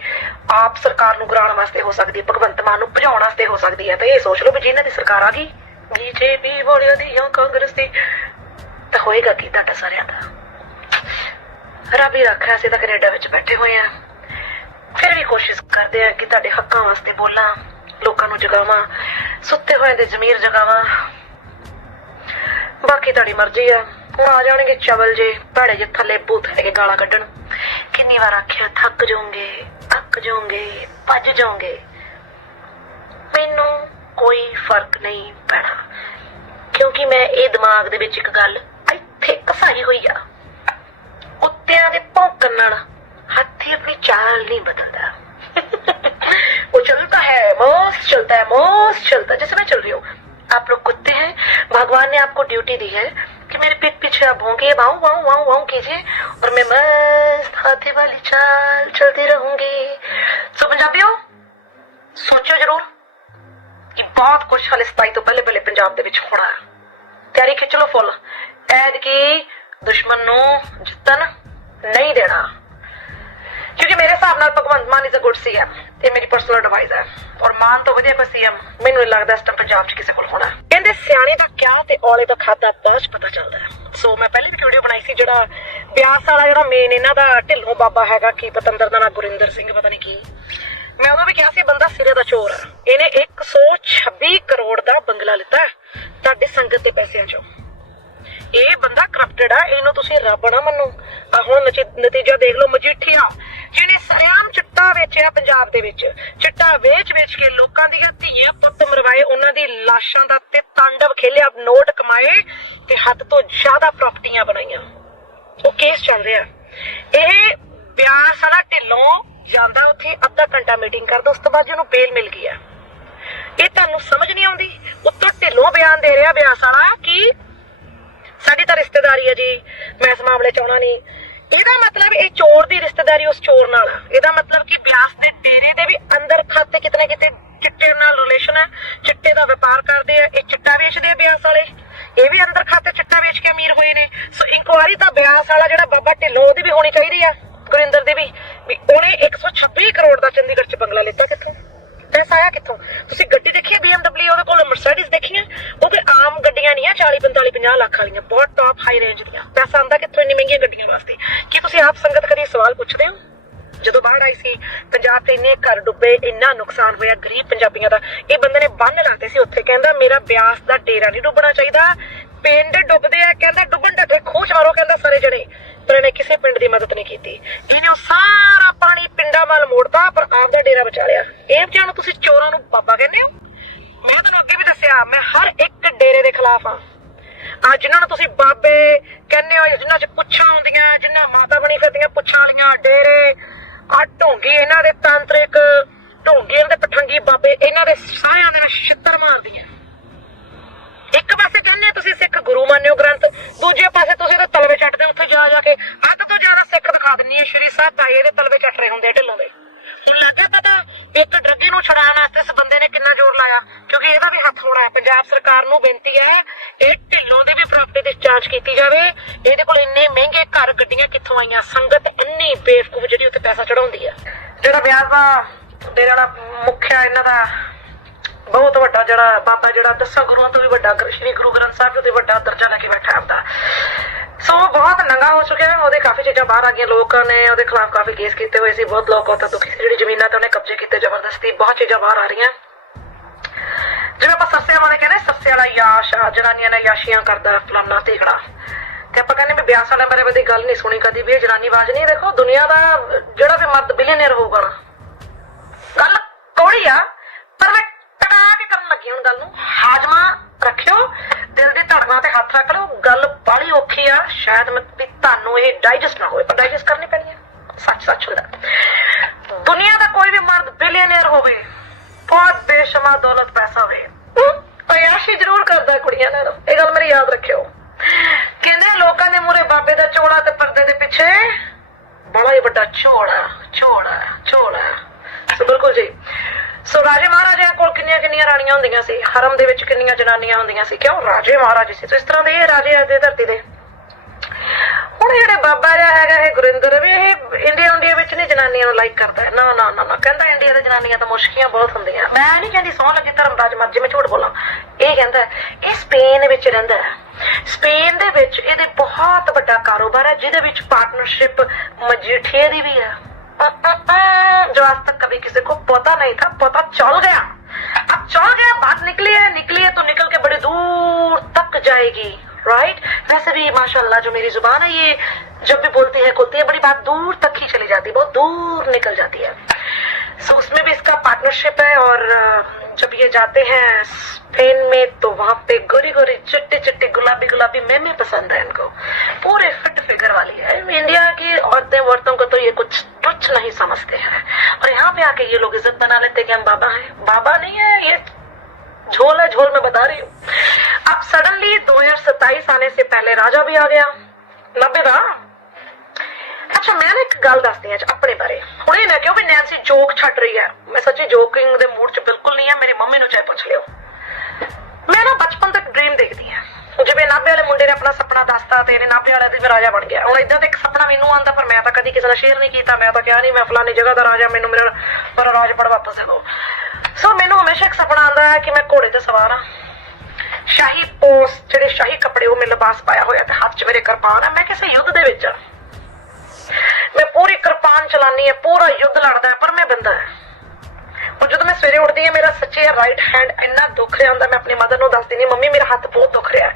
ਆਪ ਸਰਕਾਰ ਨੂੰ ਗਰਾਣ ਵਾਸਤੇ ਹੋ ਸਕਦੀ ਹੈ, ਭਗਵੰਤ ਮਾਨ ਨੂੰ ਭਜਾਉਣ ਵਾਸਤੇ ਹੋ ਸਕਦੀ ਹੈ, ਤੇ ਇਹ ਸੋਚ ਲਓ ਵੀ ਜਿਹਨਾਂ ਦੀ ਸਰਕਾਰ ਆ ਗਈ, ਬੀਜੇਪੀ ਬੋਲਿਓ ਦੀ ਜਾਂ ਕਾਂਗਰਸ ਦੀ। ਤਾਂ ਹੋਏਗਾ ਕੀ? ਤੁਹਾਡਾ ਸਾਰਿਆਂ ਦਾ। ਰੱਬ ਹੀ ਰੱਖਿਆ, ਅਸੀਂ ਤਾਂ ਕੈਨੇਡਾ ਵਿੱਚ ਬੈਠੇ ਹੋਏ ਆ ਫਿਰ ਵੀ ਕੋਸ਼ਿਸ਼ ਕਰਦੇ ਆ ਕਿ ਤੁਹਾਡੇ ਹੱਕਾਂ ਵਾਸਤੇ ਬੋਲਾਂ, ਲੋਕਾਂ ਨੂੰ ਜਗਾਵਾਂ, ਸੁੱਤੇ ਹੋਏ ਦੇ ਜ਼ਮੀਰ ਜਗਾਵਾਂ। ਬਾਕੀ ਤੁਹਾਡੀ ਮਰਜ਼ੀ ਆ। ਹੁਣ ਆ ਜਾਣਗੇ ਚਵਲ ਜੇ, ਭੜੇ ਜੇ ਥੱਲੇ ਬੂਥ ਲੈ ਕੇ ਗਾਲਾਂ ਕੱਢਣ। ਕਿੰਨੀ ਵਾਰ ਆਖਿਆ, ਥੱਕ ਜਾਓਗੇ ਅੱਕ ਜਾਓਗੇ, ਭੱਜ ਜਾਓਗੇ। ਮੈਨੂੰ ਕੋਈ ਫ਼ਰਕ ਨਹੀਂ ਪੈਣਾ। ਕਿਉਂਕਿ ਮੈਂ ਇਹ ਦਿਮਾਗ ਦੇ ਵਿੱਚ ਇੱਕ ਗੱਲ ਇੱਥੇ ਘਸਾਈ ਹੋਈ ਆ ਕੁੱਤਿਆਂ ਦੇ ਭੌਂਕਣ ਨਾਲ ਹਾਥੀ ਆਪਣੀ ਚਾਲ नहीं बदलता वो चलता है मस्त चलता है मस्त चलता है जैसे मैं चल रही हूँ आप लोग कुत्ते हैं भगवान ने आपको ड्यूटी दी है कि मेरे पीठ पीछे आप होंगे वाऊ वाऊ वाऊ वाऊ कीजिए और मैं मस्त हाथी वाली चाल चलती रहूंगी सो पंजाबियों सोचो जरूर कि बहुत कुछ हाले सताई तो पहले पहले पंजाब ਦੇ ਵਿੱਚ ਹੋਣਾ ਹੈ ਤਿਆਰੀ ਖਿੱਚ ਲਓ ਫੁੱਲ। ਐਦ ਕੀ ਦੁਸ਼ਮਣ ਨੂੰ ਜਿੱਤਣ ਨਹੀਂ ਦੇਣਾ। ਕਿਉਂਕਿ ਮੇਰੇ ਹਿਸਾਬ ਨਾਲ Bhagwant Mann is a good CM ਇਹ ਮੇਰੀ ਪਰਸਨਲ ਐਡਵਾਈਸ ਹੈ। ਔਰ ਮਾਨ ਤੋਂ ਵਧੀਆ ਕੋਈ ਸੀਐਮ ਮੈਨੂੰ ਨਹੀਂ ਲੱਗਦਾ ਇਸ ਟਾਈਮ ਪੰਜਾਬ 'ਚ ਕਿਸੇ ਕੋਲ ਹੋਣਾ। ਕਹਿੰਦੇ ਸਿਆਣੇ ਦਾ ਕਿਆ ਤੇ ਔਲੇ ਦਾ ਖਾਦਾ ਬਾਅਦ ਪਤਾ ਚੱਲਦਾ ਹੈ। ਸੋ ਮੈਂ ਪਹਿਲੇ ਵੀ ਵੀਡੀਓ ਬਣਾਈ ਸੀ ਜਿਹੜਾ ਬਿਆਸ ਵਾਲਾ ਜਿਹੜਾ ਮੇਨ ਇਹਨਾਂ ਦਾ ਢਿੱਲੋਂ ਬਾਬਾ ਹੈਗਾ, ਕੀ ਪਤੰਦਰ ਦਾ ਨਾਂ ਗੁਰਿੰਦਰ ਸਿੰਘ, ਪਤਾ ਨਹੀਂ ਕੀ। ਮੈਂ ਉਦੋਂ ਵੀ ਕਿਹਾ ਸੀ, ਬੰਦਾ ਸਿਰੇ ਦਾ ਚੋਰ ਹੈ ਇਹਨੇ 126 ਕਰੋੜ ਦਾ ਬੰਗਲਾ ਲਿੱਤਾ ਹੈ। ਸੰਗਤ ਦੇ ਪੈਸਿਆਂ 'ਚੋਂ। ਇਹ ਬੰਦਾ ਕਰਪਟਡ ਆ, ਇਹਨੂੰ ਤੁਸੀਂ ਰੱਬ ਨਾ ਮੰਨੋ। ਆ ਹੁਣ ਨਤੀਜਾ ਦੇਖ ਲਓ, ਮਜੀਠੀਆ। ਜਿਹਨੇ ਸਰਿਆਮ ਚਿੱਟਾ ਵੇਚਿਆ ਪੰਜਾਬ ਦੇ ਵਿੱਚ। ਚਿੱਟਾ ਵੇਚ ਵੇਚ ਕੇ ਲੋਕਾਂ ਦੀਆਂ ਧੀਆਂ ਪੁੱਤ ਮਰਵਾਏ, ਉਹਨਾਂ ਦੀ ਲਾਸ਼ਾਂ ਦਾ ਤੇ ਤਾਂਡਵ ਖੇਲਿਆ, ਨੋਟ ਕਮਾਏ ਤੇ ਹੱਦ ਤੋਂ ਜ਼ਿਆਦਾ ਪ੍ਰਾਪਰਟੀਆਂ ਬਣਾਈਆਂ। ਉਹ ਕੇਸ ਚੱਲ ਰਿਹਾ। ਇਹ ਬਿਆਸ ਵਾਲਾ ਢਿੱਲੋਂ ਜਾਂਦਾ ਉੱਥੇ, ਅੱਧਾ ਘੰਟਾ ਮੀਟਿੰਗ ਕਰਦਾ, ਉਸ ਤੋਂ ਬਾਅਦ ਜਿਹਨੂੰ ਬੇਲ ਮਿਲ ਗਈ ਆ। ਇਹ ਤੁਹਾਨੂੰ ਸਮਝ ਨਹੀਂ ਆਉਂਦੀ। ਉੱਤੋਂ ਢਿੱਲੋਂ ਬਿਆਨ ਦੇ ਰਿਹਾ ਬਿਆਸ ਵਾਲਾ ਕਿ ਸਾਡੀ ਤਾਂ ਰਿਸ਼ਤੇਦਾਰੀ ਹੈ ਜੀ, ਮੈਂ ਇਸ ਮਾਮਲੇ ਚ ਆਉਣਾ ਨਹੀਂ। ਇਹਦਾ ਮਤਲਬ ਇਹ ਚੋਰ ਦੀ ਰਿਸ਼ਤੇਦਾਰੀ ਉਸ ਚੋਰ ਨਾਲ ਇਹਦਾ ਮਤਲਬ ਕਿ ਬਿਆਸ ਦੇ ਡੇਰੇ ਦੇ ਵੀ ਅੰਦਰ ਖਾਤੇ ਕਿਤਨੇ ਕਿਤੇ ਚਿੱਟੇ ਨਾਲ ਰਿਲੇਸ਼ਨ ਹੈ ਚਿੱਟੇ ਦਾ ਵਪਾਰ ਕਰਦੇ ਆ, ਇਹ ਚਿੱਟਾ ਵੇਚਦੇ ਆ ਬਿਆਸ ਵਾਲੇ। ਇਹ ਵੀ ਅੰਦਰ ਖਾਤੇ ਚਿੱਟਾ ਵੇਚ ਕੇ ਅਮੀਰ ਹੋਏ ਨੇ। ਸੋ ਇਨਕੁਆਰੀ ਤਾਂ ਬਿਆਸ ਵਾਲਾ ਜਿਹੜਾ ਬਾਬਾ ਢਿੱਲੋਂ, ਉਹਦੀ ਵੀ ਹੋਣੀ ਚਾਹੀਦੀ ਆ। ਗੁਰਿੰਦਰ ਦੀ ਵੀ ਵੀ ਉਹਨੇ 126 ਕਰੋੜ ਦਾ ਚੰਡੀਗੜ੍ਹ ਚ ਬੰਗਲਾ ਲਿੱਤਾ ਕਿੱਥੋਂ? ਪੈਸਾ ਆਇਆ ਕਿੱਥੋਂ? ਤੁਸੀਂ ਗੱਡੀ ਦੇਖੀ BMW ਉਹਦੇ ਕੋਲ ਮਰਸੀਡੀਜ਼ ਦੇਖੀਆਂ? ਉਹ ਕੋਈ ਆਮ ਗੱਡੀਆਂ ਨਹੀਂ ਆ 40 45 50 ਲੱਖ ਵਾਲੀਆਂ, ਬਹੁਤ ਟੌਪ ਹਾਈ ਰੇਂਜ ਦੀਆਂ। ਪੈਸਾ ਆਂਦਾ ਕਿੱਥੋਂ ਇੰਨੀ ਮਹਿੰਗੀਆਂ ਗੱਡੀਆਂ ਵਾਸਤੇ? ਕੀ ਤੁਸੀਂ ਆਪ ਸੰਗਤ ਕਦੀ ਬਣਾਈ ਸੀ, ਪੰਜਾਬ 'ਚ ਇੰਨੇ ਘਰ ਡੁੱਬੇ, ਇੰਨਾ ਨੁਕਸਾਨ ਹੋਇਆ, ਗਰੀਬ ਪੰਜਾਬੀਆਂ ਦਾ, ਇਹ ਬੰਦੇ ਨੇ ਬੰਨ ਲਾਤੇ ਸੀ ਉੱਥੇ, ਕਹਿੰਦਾ ਮੇਰਾ ਬਿਆਸ ਦਾ ਡੇਰਾ ਨਹੀਂ ਡੁੱਬਣਾ ਚਾਹੀਦਾ। ਪਿੰਡ ਡੁੱਬਦੇ ਆ, ਕਹਿੰਦਾ ਡੁੱਬਣ ਢੱਕੇ ਖੋਜ ਮਾਰੋ ਕਹਿੰਦਾ ਸਾਰੇ ਜਣੇ। ਪਰ ਪਿੰਡ ਦੀ ਮਦਦ ਨਹੀਂ ਕੀਤੀ। ਇਹਨੇ ਉਹ ਸਾਰਾ ਪਾਣੀ ਪਿੰਡਾਂ ਵੱਲ ਮੋੜਤਾ, ਪਰ ਆਪਦਾ ਡੇਰਾ ਬਚਾ ਲਿਆ। ਇਹ ਬਚਾਉਣ ਤੁਸੀਂ ਚੋਰਾਂ ਨੂੰ ਬਾਬਾ ਕਹਿੰਦੇ ਹੋ? ਮੈਂ ਤੁਹਾਨੂੰ ਅੱਗੇ ਵੀ ਦੱਸਿਆ, ਮੈਂ ਹਰ ਇੱਕ ਡੇਰੇ ਦੇ ਖਿਲਾਫ ਆ ਆ ਜਿਨ੍ਹਾਂ ਨੂੰ ਤੁਸੀਂ ਬਾਬੇ ਕਹਿੰਦੇ ਹੋ, ਜਿਨ੍ਹਾਂ 'ਚ ਪੁੱਛਾਂ ਹੁੰਦੀਆਂ ਜਿਨ੍ਹਾਂ ਮਾਤਾ ਬਣੀ ਫਿਰਦੀਆਂ, ਪੁੱਛਾਂ ਵਾਲੀਆਂ ਡੇਰੇ ਆ ਢੋਂਗੀ ਇਹਨਾਂ ਦੇ ਤਾਂਤਰਿਕ, ਢੋਂਗੀ ਇਹਨਾਂ ਦੇ ਪਠੰਗੀ ਬਾਬੇ, ਇਹਨਾਂ ਦੇ ਸਾਰਿਆਂ ਦੇ ਨਾਲ ਛਿੱਤਰ ਮਾਰਦੀਆਂ। ਇੱਕ ਪਾਸੇ ਕਹਿੰਦੇ ਤੁਸੀਂ ਸਿੱਖ ਗੁਰੂ ਮੰਨਿਓ ਗ੍ਰੰਥ, ਦੂਜੇ ਪਾਸੇ ਤੁਸੀਂ ਤੇ ਤਲਵੇ ਚੱਟਦੇ ਉੱਥੇ ਜਾ ਜਾ ਕੇ। ਅੱਧ ਤੋਂ ਜ਼ਿਆਦਾ ਸਿੱਖ ਦਿਖਾ ਦਿੰਨੀ ਹੈ ਸ਼੍ਰੀ ਸਾਹਿਬ ਭਾਈ, ਇਹਦੇ ਤਲਵੇ ਚੱਟ ਰਹੇ ਹੁੰਦੇ ਢਿੱਲੋਂ ਦੇ। ਹੁਣ ਪਤਾ ਇੱਕ ਡਰੱਗੀ ਨੂੰ ਛੁਡਾਉਣ ਵਾਸਤੇ ਇਸ ਬੰਦੇ ਨੇ ਕਿੰਨਾ ਜ਼ੋਰ ਲਾਇਆ, ਕਿਉਂਕਿ ਇਹਦਾ ਵੀ ਹੱਥ ਹੋਣਾ ਹੈ। ਪੰਜਾਬ ਸਰਕਾਰ ਨੂੰ ਬੇਨਤੀ ਹੈ, ਇਹ ਢਿੱਲੋਂ ਦੀ ਵੀ ਪ੍ਰਾਪਰਟੀ ਦੀ ਜਾਂਚ ਕੀਤੀ ਜਾਵੇ। ਇਹਦੇ ਕੋਲ ਇੰਨੇ ਮਹਿੰਗੇ ਘਰ ਗੱਡੀਆਂ ਕਿੱਥੋਂ ਆਈਆਂ? ਸੰਗਤ ਇੰਨੀ ਬੇਵਕੂਫ ਜਿਹੜੀ ਉੱਤੇ ਪੈਸਾ ਚੜਾਉਂਦੀ ਆ। ਜਿਹੜਾ ਵਿਆਹ ਦਾ ਡੇਰਾ ਦਾ ਮੁਖਿਆ, ਇਹਨਾਂ ਦਾ ਬਹੁਤ ਵੱਡਾ ਜਿਹੜਾ ਬਾਬਾ ਜਿਹੜਾ ਦਸਾਂ ਗੁਰੂਆਂ ਤੋਂ ਵੀ ਵੱਡਾ ਸ਼੍ਰੀ ਗੁਰੂ ਗ੍ਰੰਥ ਸਾਹਿਬ ਜੀ ਵੱਡਾ ਦਰਜਾ ਲੈ ਕੇ ਬੈਠਾ ਆਪਦਾ। ਸੋ ਬਹੁਤ ਨੰਗਾ ਹੋ ਚੁੱਕਿਆ ਹੈ, ਉਹਦੇ ਕਾਫੀ ਚੀਜ਼ਾਂ ਬਾਹਰ ਆ ਗਈਆਂ ਲੋਕਾਂ ਨੇ, ਉਹਦੇ ਖਿਲਾਫ ਕਾਫੀ ਕੇਸ ਕੀਤੇ ਹੋਏ ਸੀ, ਬਹੁਤ ਲੋਕ ਉਹ ਤਾਂ ਦੁਖੀ ਸੀ, ਜਿਹੜੀ ਜ਼ਮੀਨਾਂ ਤੇ ਉਹਨੇ ਕਬਜ਼ੇ ਕੀਤੇ ਜ਼ਬਰਦਸਤੀ, ਬਹੁਤ ਚੀਜ਼ਾਂ ਬਾਹਰ ਆ ਰਹੀਆਂ। ਜਿਵੇਂ ਆਪਾਂ ਸੱਸੇ ਵਾਲੇ ਕਹਿੰਦੇ ਸੱਸੇ ਵਾਲਾ ਯਾਸ਼ ਜਨਾਨੀਆਂ ਨੇ ਯਾਸ਼ੀਆਂ ਕਰਦਾ ਫਲਾਨਾ ਤੀਕੜਾ ਤੇ ਆਪਾਂ ਕਹਿੰਦੇ ਵੀ ਬਿਆਸ ਵਾਲਿਆਂ ਬਾਰੇ ਵਧੀ ਗੱਲ ਨਹੀਂ ਸੁਣੀ, ਕਦੀ ਵੀ ਇਹ ਜਨਾਨੀ ਬਾਜ ਨਹੀਂ, ਦੇਖੋ ਦੁਨੀਆ ਦਾ ਜਿਹੜਾ ਵੀ ਮਰਦ ਬਿਲੀਅਨਰ ਹੋਊਗਾ ਨਾ, ਗੱਲ ਕੌੜੀ ਆ, ਪਰ ਮੈਂ ਟਕਾ ਕੇ ਕਰਨ ਲੱਗੀ ਹੁਣ ਗੱਲ ਨੂੰ। ਹਾਜਮਾ ਰੱਖਿਓ, ਦਿਲ ਦੀ ਧੜਕਣਾ ਤੇ ਹੱਥ ਰੱਖ ਲਓ। ਗੱਲ ਬਾਲੀ ਔਖੀ ਆ। ਸ਼ਾਇਦ ਵੀ ਤੁਹਾਨੂੰ ਇਹ ਡਾਈਜੈਸਟ ਨਾ ਹੋਵੇ, ਪਰ ਡਾਈਜੈਸਟ ਕਰਨੀ ਪੈਣੀ ਆ। ਸੱਚ ਸੱਚ ਹੁੰਦਾ। ਦੁਨੀਆ ਦਾ ਕੋਈ ਵੀ ਮਰਦ ਬਿਲੀਅਨਰ ਹੋਵੇ, ਬਹੁਤ ਬੇਸ਼ੁਮਾਰ ਦੌਲਤ ਪੈਸਾ ਹੋਵੇ ਅਯਾਸ਼ੀ ਜ਼ਰੂਰ ਕਰਦਾ ਕੁੜੀਆਂ ਨਾਲ। ਇਹ ਗੱਲ ਮੇਰੀ ਯਾਦ ਰੱਖਿਓ। ਕਹਿੰਦੇ ਲੋਕਾਂ ਦੇ ਮੂਰੇ ਬਾਬੇ ਦਾ ਚੋੜਾ ਤੇ ਪਰਦੇ ਦੇ ਪਿੱਛੇ ਬੜਾ ਹੀ ਵੱਡਾ ਝੋਲਾ ਝੋਲਾ ਝੋਲਾ ਸੋ ਬਿਲਕੁਲ ਜੀ। ਸੋ ਰਾਜੇ ਮਹਾਰਾਜਿਆਂ ਕੋਲ ਕਿੰਨੀਆਂ ਕਿੰਨੀਆਂ ਰਾਣੀਆਂ ਹੁੰਦੀਆਂ ਸੀ? ਹਰਮ ਦੇ ਵਿੱਚ ਕਿੰਨੀਆਂ ਜਨਾਨੀਆਂ ਹੁੰਦੀਆਂ ਸੀ? ਕਿਉਂ ਰਾਜੇ ਮਹਾਰਾਜੇ ਸੀ? ਸੋ ਇਸ ਤਰ੍ਹਾਂ ਦੇ ਰਾਜੇ ਅੱਜ ਦੀ ਧਰਤੀ ਦੇ। ਹੁਣ ਜਿਹੜੇ ਬਾਬਾ ਜਿਹਾ ਹੈਗਾ ਇਹ ਗੁਰਿੰਦਰ, ਵੀ ਇਹ ਇੰਡੀਆ ਇੰਡੀਆ ਵਿੱਚ ਨਹੀਂ ਜਨਾਨੀਆਂ ਨੂੰ ਲਾਈਕ ਕਰਦਾ ਨਾ ਨਾ ਨਾ ਨਾ। ਕਹਿੰਦਾ ਇੰਡੀਆ ਦੇ ਜਨਾਨੀਆਂ ਤਾਂ ਮੁਸ਼ਕੀਆਂ ਬਹੁਤ ਹੁੰਦੀਆਂ। ਮੈਂ ਨਹੀਂ ਕਹਿੰਦੀ ਸੌ ਲੱਗੀ ਧਰਮਰਾਜ, ਮਰਜ਼ੀ ਮੈਂ ਝੂਠ ਬੋਲਾਂ। ਇਹ ਕਹਿੰਦਾ ਇਹ ਸਪੇਨ ਵਿੱਚ ਰਹਿੰਦਾ ਹੈ। ਸਪੇਨ ਦੇ ਵਿੱਚ ਇਹਦੇ ਬਹੁਤ ਵੱਡਾ ਕਾਰੋਬਾਰ ਹੈ, ਜਿਹਦੇ ਵਿੱਚ ਪਾਰਟਨਰਸ਼ਿਪ ਮਜੀਠੀਏ ਦੀ ਵੀ ਹੈ। जो आज तक कभी किसी को पता नहीं था, पता चल गया। अब चल गया बात निकली है निकली है तो निकल के बड़े दूर तक जाएगी राइट वैसे भी, माशाल्लाह, जो मेरी ज़ुबान है, ये जब भी बोलती है, खोलती है, बड़ी बात दूर तक ही चली जाती है, बहुत दूर निकल जाती है। सो उसमें भी इसका पार्टनरशिप है और जब ये जाते हैं स्पेन में तो वहाँ पे गोरी गोरी चिट्टी चिट्टी गुलाबी गुलाबी मैमे पसंद है इनको। पूरे फिट फिगर वाली है। इंडिया की औरतें, औरतों को तो ये कुछ तुच्छ नहीं समझते हैं। और यहाँ पे आके ये लोग इज़्ज़त बना लेते कि हम बाबा हैं। बाबा नहीं है, ये झोल है झोल में बता रही हूँ। अब सडनली 2027 आने से पहले राजा भी आ गया। नब्बे ਅੱਛਾ, ਮੈਂ ਨਾ ਇੱਕ ਗੱਲ ਦੱਸਦੀ ਹਾਂ ਆਪਣੇ ਬਾਰੇ। ਹੁਣ ਇਹ ਨਾ ਕਿਉਂ ਵੀ ਨੈਂਸੀ ਜੋਕ ਛੱਡ ਰਹੀ ਹੈ? ਮੈਂ ਸੱਚੀ ਜੋਕਿੰਗ ਦੇ ਮੂਡ 'ਚ ਬਿਲਕੁਲ ਨਹੀਂ ਹੈ, ਮੇਰੀ ਮੰਮੀ ਨੂੰ ਚਾਹੇ ਪੁੱਛ ਲਿਓ। ਮੈਂ ਨਾ ਬਚਪਨ ਤੱਕ ਇੱਕ ਡ੍ਰੀਮ ਦੇਖਦੀ ਹਾਂ। ਜਿਵੇਂ ਨਾਭੇ ਵਾਲੇ ਮੁੰਡੇ ਨੇ ਆਪਣਾ ਸੁਪਨਾ ਦੱਸਤਾ ਤੇ ਇਹਨੇ ਨਾਭੇ ਵਾਲੇ ਦੀ ਰਾਜਾ ਬਣ ਗਿਆ। ਹੁਣ ਇਦਾਂ ਦਾ ਇੱਕ ਸੁਪਨਾ ਮੈਨੂੰ ਆਂਦਾ ਪਰ ਮੈਂ ਤਾਂ ਕਦੀ ਕਿਸੇ ਨਾਲ ਸ਼ੇਅਰ ਨਹੀਂ ਕੀਤਾ। ਮੈਂ ਤਾਂ ਕਿਹਾ ਨਹੀਂ, ਮੈਂ ਫਲਾਨੀ ਜਗ੍ਹਾ ਦਾ ਰਾਜਾ, ਮੈਨੂੰ ਮੇਰਾ ਪਰ ਰਾਜ ਬੜਾ ਵਾਪਸ ਦਿਓ ਸੋ ਮੈਨੂੰ ਹਮੇਸ਼ਾ ਇੱਕ ਸੁਪਨਾ ਆਂਦਾ ਹੈ ਕਿ ਮੈਂ ਘੋੜੇ ਤੇ ਸਵਾਰ ਹਾਂ। ਸ਼ਾਹੀ ਪੋਸ ਜਿਹੜੇ ਸ਼ਾਹੀ ਕੱਪੜੇ ਉਹ ਮੈਂ ਲਿਬਾਸ ਪਾਇਆ ਹੋਇਆ ਤੇ ਹੱਥ 'ਚ ਮੇਰੇ ਕਿਰਪਾਨ ਹੈ ਮੈਂ ਕਿਸੇ ਯੁੱਧ ਦੇ ਵਿੱਚ ਹਾਂ ਮੈਂ ਪੂਰੀ ਕਿਰਪਾਨ ਚਲਾਨੀ ਹੈ, ਪੂਰਾ ਯੁੱਧ ਲੜਦਾ ਹੈ ਪਰ ਮੈਂ ਬੰਦਾ ਉਹ ਜਦੋਂ ਮੈਂ ਸਵੇਰੇ ਉੱਠਦੀ ਹਾਂ, ਮੇਰਾ ਸੱਚੇ ਰਾਈਟ ਹੈਂਡ ਇੰਨਾ ਦੁੱਖ ਰਿਹਾ ਹੁੰਦਾ, ਮੈਂ ਆਪਣੀ ਮਦਰ ਨੂੰ ਦੱਸਦੀ ਨਹੀਂ ਮੰਮੀ, ਮੇਰਾ ਹੱਥ ਬਹੁਤ ਦੁੱਖ ਰਿਹਾ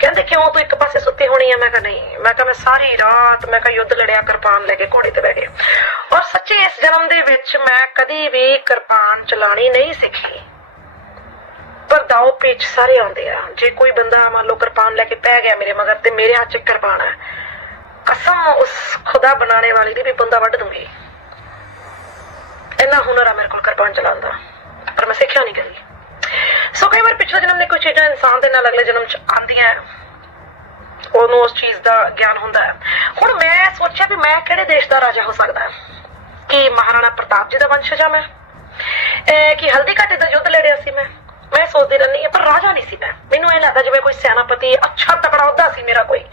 ਕਹਿੰਦੇ, ਕਿਉਂ ਤੂੰ ਇੱਕ ਪਾਸੇ ਸੁੱਤੀ ਹੋਣੀ ਹੈ? ਮੈਂ ਕਿਹਾ, ਨਹੀਂ, ਮੈਂ ਕਿਹਾ, ਮੈਂ ਸਾਰੀ ਰਾਤ ਮੈਂ ਕਿਹਾ ਯੁੱਧ ਲੜਿਆ, ਕਿਰਪਾਨ ਲੈ ਕੇ ਘੋੜੇ ਤੇ ਬਹਿ ਗਏ ਔਰ ਸੱਚੇ ਇਸ ਜਨਮ ਦੇ ਵਿੱਚ ਮੈਂ ਕਦੀ ਵੀ ਕਿਰਪਾਨ ਚਲਾਣੀ ਨਹੀਂ ਸਿੱਖੀ। ਪਰ ਦਾਉ ਪੇਚ ਸਾਰੇ ਆਉਂਦੇ ਆ। ਜੇ ਕੋਈ ਬੰਦਾ ਮੰਨ ਲਓ ਕਿਰਪਾਨ ਲੈ ਕੇ ਪੈ ਗਿਆ ਮੇਰੇ ਮਗਰ ਤੇ ਮੇਰੇ ਹੱਥ 'ਚ ਕਿਰਪਾਨ ਹੈ ਕਸਮ ਉਸ ਖੁਦਾ ਬਣਾਣੇ ਵਾਲੀ ਦੀ ਵੀ ਬੰਦਾ ਵੱਢ ਦੂੰਗੀ ਇੰਨਾ ਹੁਨਰ ਆ ਮੇਰੇ ਕੋਲ ਕਿਰਪਾਨ ਚਲਾਉਣ ਦਾ ਪਰ ਮੈਂ ਸਿੱਖਿਆ ਨਹੀਂ ਕਦੀ ਸੋ ਕਈ ਵਾਰ ਪਿਛਲੇ ਜਨਮ ਦੇ ਕੋਈ ਚੀਜ਼ਾਂ ਇਨਸਾਨ ਦੇ ਨਾਲ ਅਗਲੇ ਜਨਮ ਚ ਆਉਂਦੀਆਂ ਉਹਨੂੰ ਉਸ ਚੀਜ਼ ਦਾ ਗਿਆਨ ਹੁੰਦਾ ਹੈ ਹੁਣ ਮੈਂ ਸੋਚਿਆ ਵੀ ਮੈਂ ਕਿਹੜੇ ਦੇਸ਼ ਦਾ ਰਾਜਾ ਹੋ ਸਕਦਾ ਕਿ ਮਹਾਰਾਣਾ ਪ੍ਰਤਾਪ ਜੀ ਦਾ ਵੰਸ਼ਜ ਆ ਮੈਂ ਕਿ ਹਲਦੀ ਘਾਟੇ ਦਾ ਯੁੱਧ ਲੜਿਆ ਸੀ ਮੈਂ ਮੈਂ ਸੋਚਦੀ ਰਹਿੰਦੀ ਹਾਂ ਪਰ ਰਾਜਾ ਨਹੀਂ ਸੀ ਮੈਂ ਮੈਨੂੰ ਇਹ ਲੱਗਦਾ ਜਿਵੇਂ ਕੋਈ ਸੈਨਾਪਤੀ ਅੱਛਾ ਤਕੜਾ ਅਹੁਦਾ ਸੀ ਮੇਰਾ ਕੋਈ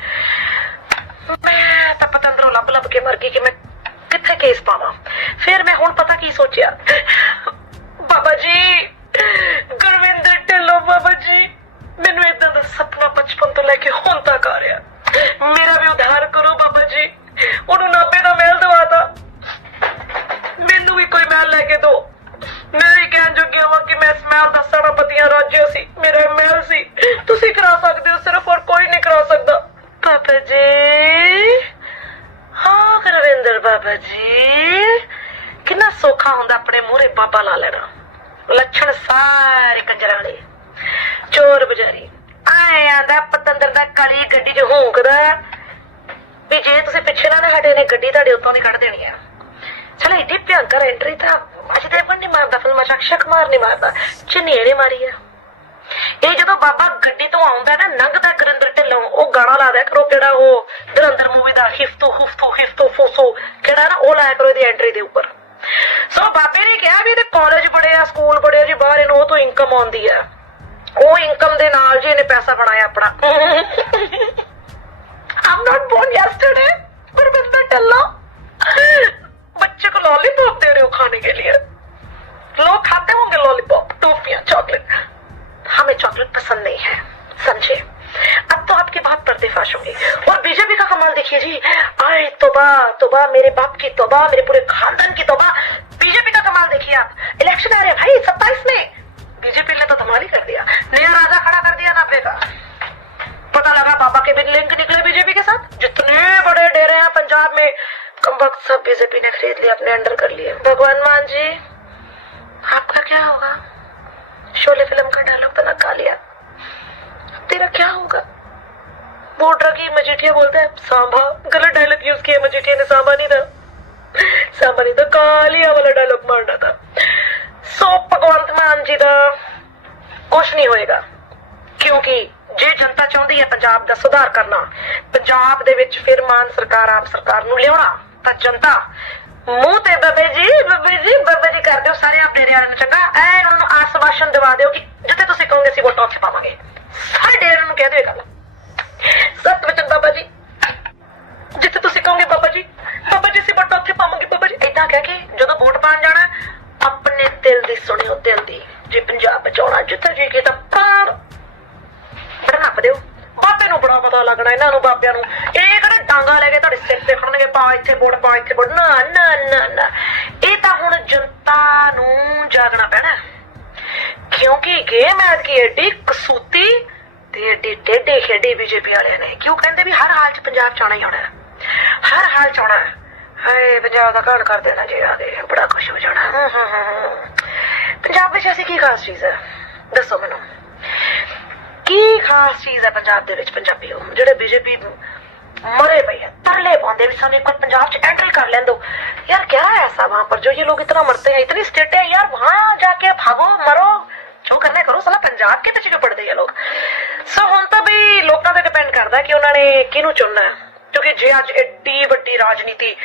ਮੈਂ ਤਾਂ ਪਤਾ ਅੰਦਰੋਂ ਲੱਭ ਲੱਭ ਕੇ ਮਰ ਗਈ ਕਿ ਮੈਂ ਕਿੱਥੇ ਕੇਸ ਪਾਵਾਂ। ਫਿਰ ਮੈਂ ਹੁਣ ਪਤਾ ਕੀ ਸੋਚਿਆ? ਬਾਬਾ ਜੀ, ਗੁਰਵਿੰਦਰ ਢਿੱਲੋਂ ਬਾਬਾ ਜੀ, ਮੈਨੂੰ ਇਦਾਂ ਦਾ ਸੁਪਨਾ ਬਚਪਨ ਤੋਂ ਲੈ ਕੇ ਹੁਣ ਤੱਕ ਆ ਰਿਹਾ। ਮੇਰਾ ਵੀ ਉਧਾਰ ਕਰੋ ਬਾਬਾ ਜੀ। ਉਹਨੂੰ ਨਾਪੇ ਦਾ ਮਹਿਲ ਦਵਾਤਾ ਮੈਨੂੰ ਵੀ ਕੋਈ ਮਹਿਲ ਲੈ ਕੇ ਦੋ ਮੈਂ ਵੀ ਕਹਿਣ ਜੋਗੀ ਹਾਂ ਕਿ ਮੈਂ ਇਸ ਮਹਿਲ ਦਾ ਸਾਰਾ ਪਤੀਆਂ ਰਾਜਿਆ ਸੀ। ਮੇਰਾ ਮਹਿਲ ਸੀ। ਤੁਸੀਂ ਕਰਾ ਸਕਦੇ ਹੋ, ਸਿਰਫ ਔਰ ਕੋਈ ਨਹੀਂ ਕਰਾ ਸਕਦਾ। ਬਾਬਾ ਜੀ। ਹਾਂ, ਗੁਰਵਿੰਦਰ ਬਾਬਾ ਜੀ। ਕਿੰਨਾ ਸੌਖਾ ਹੁੰਦਾ ਆਪਣੇ ਮੂਹਰੇ ਬਾਬਾ ਲਾ ਲੈਣਾ। ਲੱਛਣ ਸਾਰੇ ਕੰਜਰਾਂ ਵਾਲੇ। ਚੋਰ ਬਜਾਰੀ। ਆਇਆ ਦਾ ਪਤੰਦਰ ਦਾ ਕਾਲੀ ਗੱਡੀ 'ਚ ਹੂੰਕਦਾ ਵੀ ਜੇ ਤੁਸੀਂ ਪਿੱਛੇ ਨਾ ਹਟੇ ਨੇ ਗੱਡੀ ਤੁਹਾਡੇ ਉੱਤੋਂ ਦੀ ਕੱਢ ਦੇਣੀ ਆ। ਚਲ ਇੱਡੀ ਭਿਆਨਕ ਐਂਟਰੀ ਤਾਂ ਅਜੇ ਤੇ ਨਹੀਂ ਮਾਰਦਾ, ਫਿਲਮਾਂ ਚ ਸ਼ੱਕ ਮਾਰ ਨਹੀਂ ਮਾਰਦਾ। ਚਿੰਨੀ ਇਹਨੇ ਮਾਰੀ ਆ। ਇਹ ਜਦੋਂ ਬਾਬਾ ਗੱਡੀ ਤੋਂ ਆਉਂਦਾ ਨਾ ਲੰਘਦਾ ਕਰਿੰਦਰ ਢਿੱਲੋਂ, ਉਹ ਗਾਣਾ ਲਾਦਾ ਕਰੋ ਕਿਹੜਾ ਉਹ ਦਰਿੰਦਰ ਮੂਵੀ ਦਾ, ਹਿਫਤੂ, ਹੁਫਤੂ, ਹਿਫਤੂ ਫੋਸੋ ਕਿਹੜਾ ਨਾ, ਉਹ ਲਾਇਆ ਕਰੋ ਇਹਦੀ ਐਂਟਰੀ ਦੇ ਉੱਪਰ। ਸੋ ਬਾਬੇ ਨੇ ਕਿਹਾ ਵੀ ਇਹਦੇ ਕਾਲਜ ਬੜੇ ਆ ਸਕੂਲ ਬੜੇ ਆ ਜੀ, ਬਾਹਰ ਇਹਨੂੰ ਉਹ ਤੋਂ ਇਨਕਮ ਆਉਂਦੀ ਆ। ਉਹ ਇਨਕਮ ਦੇ ਨਾਲ ਜੀ ਇਹਨੇ ਪੈਸਾ ਬਣਾਇਆ ਆਪਣਾ। ਆਮ ਨਾਟ ਬੋਰਨ ਯੈਸਟਰਡੇ ਪਰ ਬੰਦਾ ਟੱਲਾ ਬੱਚੇ ਕੋ ਲੌਲੀਪੌਪ ਦੇ ਰਹੇ ਖਾਣੇ ਕੇ ਲਈ ਲੋਕ ਖਾਤੇ ਹੋਣਗੇ पसंद नहीं है, समझे? अब तो आपकी बात पर्देफाश होंगी। और बीजेपी का कमाल देखिए जी, आए तोबा तोबा, मेरे बाप की तोबा, मेरे पूरे खानदान की तोबा। बीजेपी का कमाल देखिए आप, इलेक्शन आ रहे भाई, सत्ताईस में। बीजेपी ने तो धमाल ही कर दिया, नया राजा खड़ा कर दिया नब्बे का पता लगा बाबा के भी लिंक निकले बीजेपी के साथ। जितने बड़े डेरे हैं पंजाब में, कम वक्त सब बीजेपी ने खरीद लिया अपने अंडर कर लिए। भगवान मान जी, आपका क्या होगा? शोले फ़िल्म का डायलॉग तो नका लिया तेरा क्या होगा वोट रखी मजीठिया बोलता है सांभा गलत डायलॉग यूज किया मजीठिया ने सांभा नहीं था सांभा नहीं था कालिया वाला डायलॉग मारना था सो भगवंत मान जी का कुछ नहीं होएगा ਕਿਉਂਕਿ ਜੇ ਜਨਤਾ ਚਾਹੁੰਦੀ ਹੈ ਪੰਜਾਬ ਦਾ ਸੁਧਾਰ ਕਰਨਾ ਪੰਜਾਬ ਦੇ ਵਿੱਚ ਫਿਰ ਮਾਨ ਸਰਕਾਰ ਆਪ ਸਰਕਾਰ ਨੂੰ ਲਿਆਉਣਾ ਤਾਂ ਜਨਤਾ ਮੂੰਹ ਤੇ ਬੱਬੇ ਜੀ ਬੱਬੇ ਜੀ ਬੱਬੇ ਜੀ ਕਰਦੇ ਹੋ ਸਾਰੇ ਆਪ ਡੇਰੇ ਵਾਲਿਆਂ ਨੂੰ ਚੰਗਾ ਐ ਉਹਨਾਂ ਨੂੰ ਆਸਵਾਸ਼ਨ ਦਿਵਾ ਦਿਓ ਕਿ ਜਿੱਥੇ ਤੁਸੀਂ ਕਹੋਗੇ ਅਸੀਂ ਵੋਟਾਂ ਉੱਥੇ ਪਾਵਾਂਗੇ ਸਾਰੇ ਡੇਰੇ ਨੂੰ ਕਹਿ ਦਿਓ ਇਹ ਗੱਲ। ਸਤ ਵਚਨ ਬਾਬਾ ਜੀ। ਜਿੱਥੇ ਤੁਸੀਂ ਕਹੋਗੇ ਬਾਬਾ ਜੀ ਬਾਬਾ ਜੀ, ਅਸੀਂ ਵੋਟਾਂ ਉੱਥੇ ਪਾਵਾਂਗੇ ਬਾਬਾ ਜੀ। ਏਦਾਂ ਕਹਿ ਕੇ ਜਦੋਂ ਵੋਟ ਪਾਣ ਜਾਣਾ, ਆਪਣੇ ਦਿਲ ਦੀ ਸੁਣਿਓ, ਦਿਲ ਦੀ। ਜੇ ਪੰਜਾਬ ਬਚਾਉਣਾ, ਜਿੱਥੇ ਜੀ ਕੀਤਾ ਪਾੜ ਬੜਾ ਨੱਪ ਦਿਓ। ਬਾਬੇ ਨੂੰ ਬੜਾ ਪਤਾ ਲੱਗਣਾ, ਇਹਨਾਂ ਨੂੰ, ਬਾਬਿਆਂ ਨੂੰ। ਇਹ ਕਿਹੜਾ ਡਾਂਗਾ ਲੈ ਕੇ ਤੁਹਾਡੇ ਸਿਰ ਤੇ ਖੜਨਗੇ? ਪਾ ਇੱਥੇ ਵੋਟ, ਪਾ ਇੱਥੇ ਵੋਟ। ਨਾ ਨਾ ਨਾ। ਇਹ ਤਾਂ ਹੁਣ ਜਨਤਾ ਨੂੰ ਜਾਗਣਾ ਪੈਣਾ। ਕਿਉਂਕਿ ਗੇਮ ਐਡ ਕੀ ਐਡੀ ਕਸੂਤੀ ਤੇ ਐਡੀ ਟੇਡੇ ਖੇਡੀ ਬੀਜੇਪੀ ਵਾਲਿਆਂ ਨੇ। ਕਿਉਂ ਕਹਿੰਦੇ ਵੀ ਹਰ ਹਾਲ ਚ ਪੰਜਾਬ ਚ ਹੀ ਆਉਣਾ ਹਰ ਹਾਲ ਚ ਆਉਣਾ ਹਾਏ, ਪੰਜਾਬ ਦਾ ਘਾਟ ਕਰ ਦੇਣਾ ਜੇ ਆ ਗਏ, ਬੜਾ ਕੁਝ ਹੋ ਜਾਣਾ। ਪੰਜਾਬ ਵਿੱਚ ਐਸੀ ਕੀ ਖਾਸ ਚੀਜ਼ ਹੈ? ਦੱਸੋ ਮੈਨੂੰ। ਕੀ ਖਾਸ ਚੀਜ਼ ਹੈ ਪੰਜਾਬ ਦੇ ਵਿੱਚ ਪੰਜਾਬੀ ਹੋ ਜਿਹੜੇ ਬੀਜੇਪੀ मरे भैया तरले बौंदे भी सामने को पंजाब च एंटर कर लें दो यार क्या है ऐसा वहां पर जो ਲੋਕ लोग ਮਰਦੇ ਆ, ਇਤਨੀ ਸਟੇਟ स्टेट है यार वहां जाके भागो मरो ਜੋ ਕਰਨਾ ਕਰੋ, ਸਾਲਾ ਪੰਜਾਬ ਕਿਤੇ ਚੀਜ਼ ਪੜਦੇ ਆ ਲੋਕ? ਸੋ ਹੁਣ ਤਾਂ ਵੀ ਲੋਕਾਂ ਤੇ ਡਿਪੈਂਡ ਕਰਦਾ ਕਿ ਉਹਨਾਂ ਨੇ ਕਿਹਨੂੰ ਚੁਣਨਾ ਹੈ। ਕਿਉਂਕਿ ਜੇ ਅੱਜ ਐਡੀ ਵੱਡੀ ਰਾਜਨੀਤੀ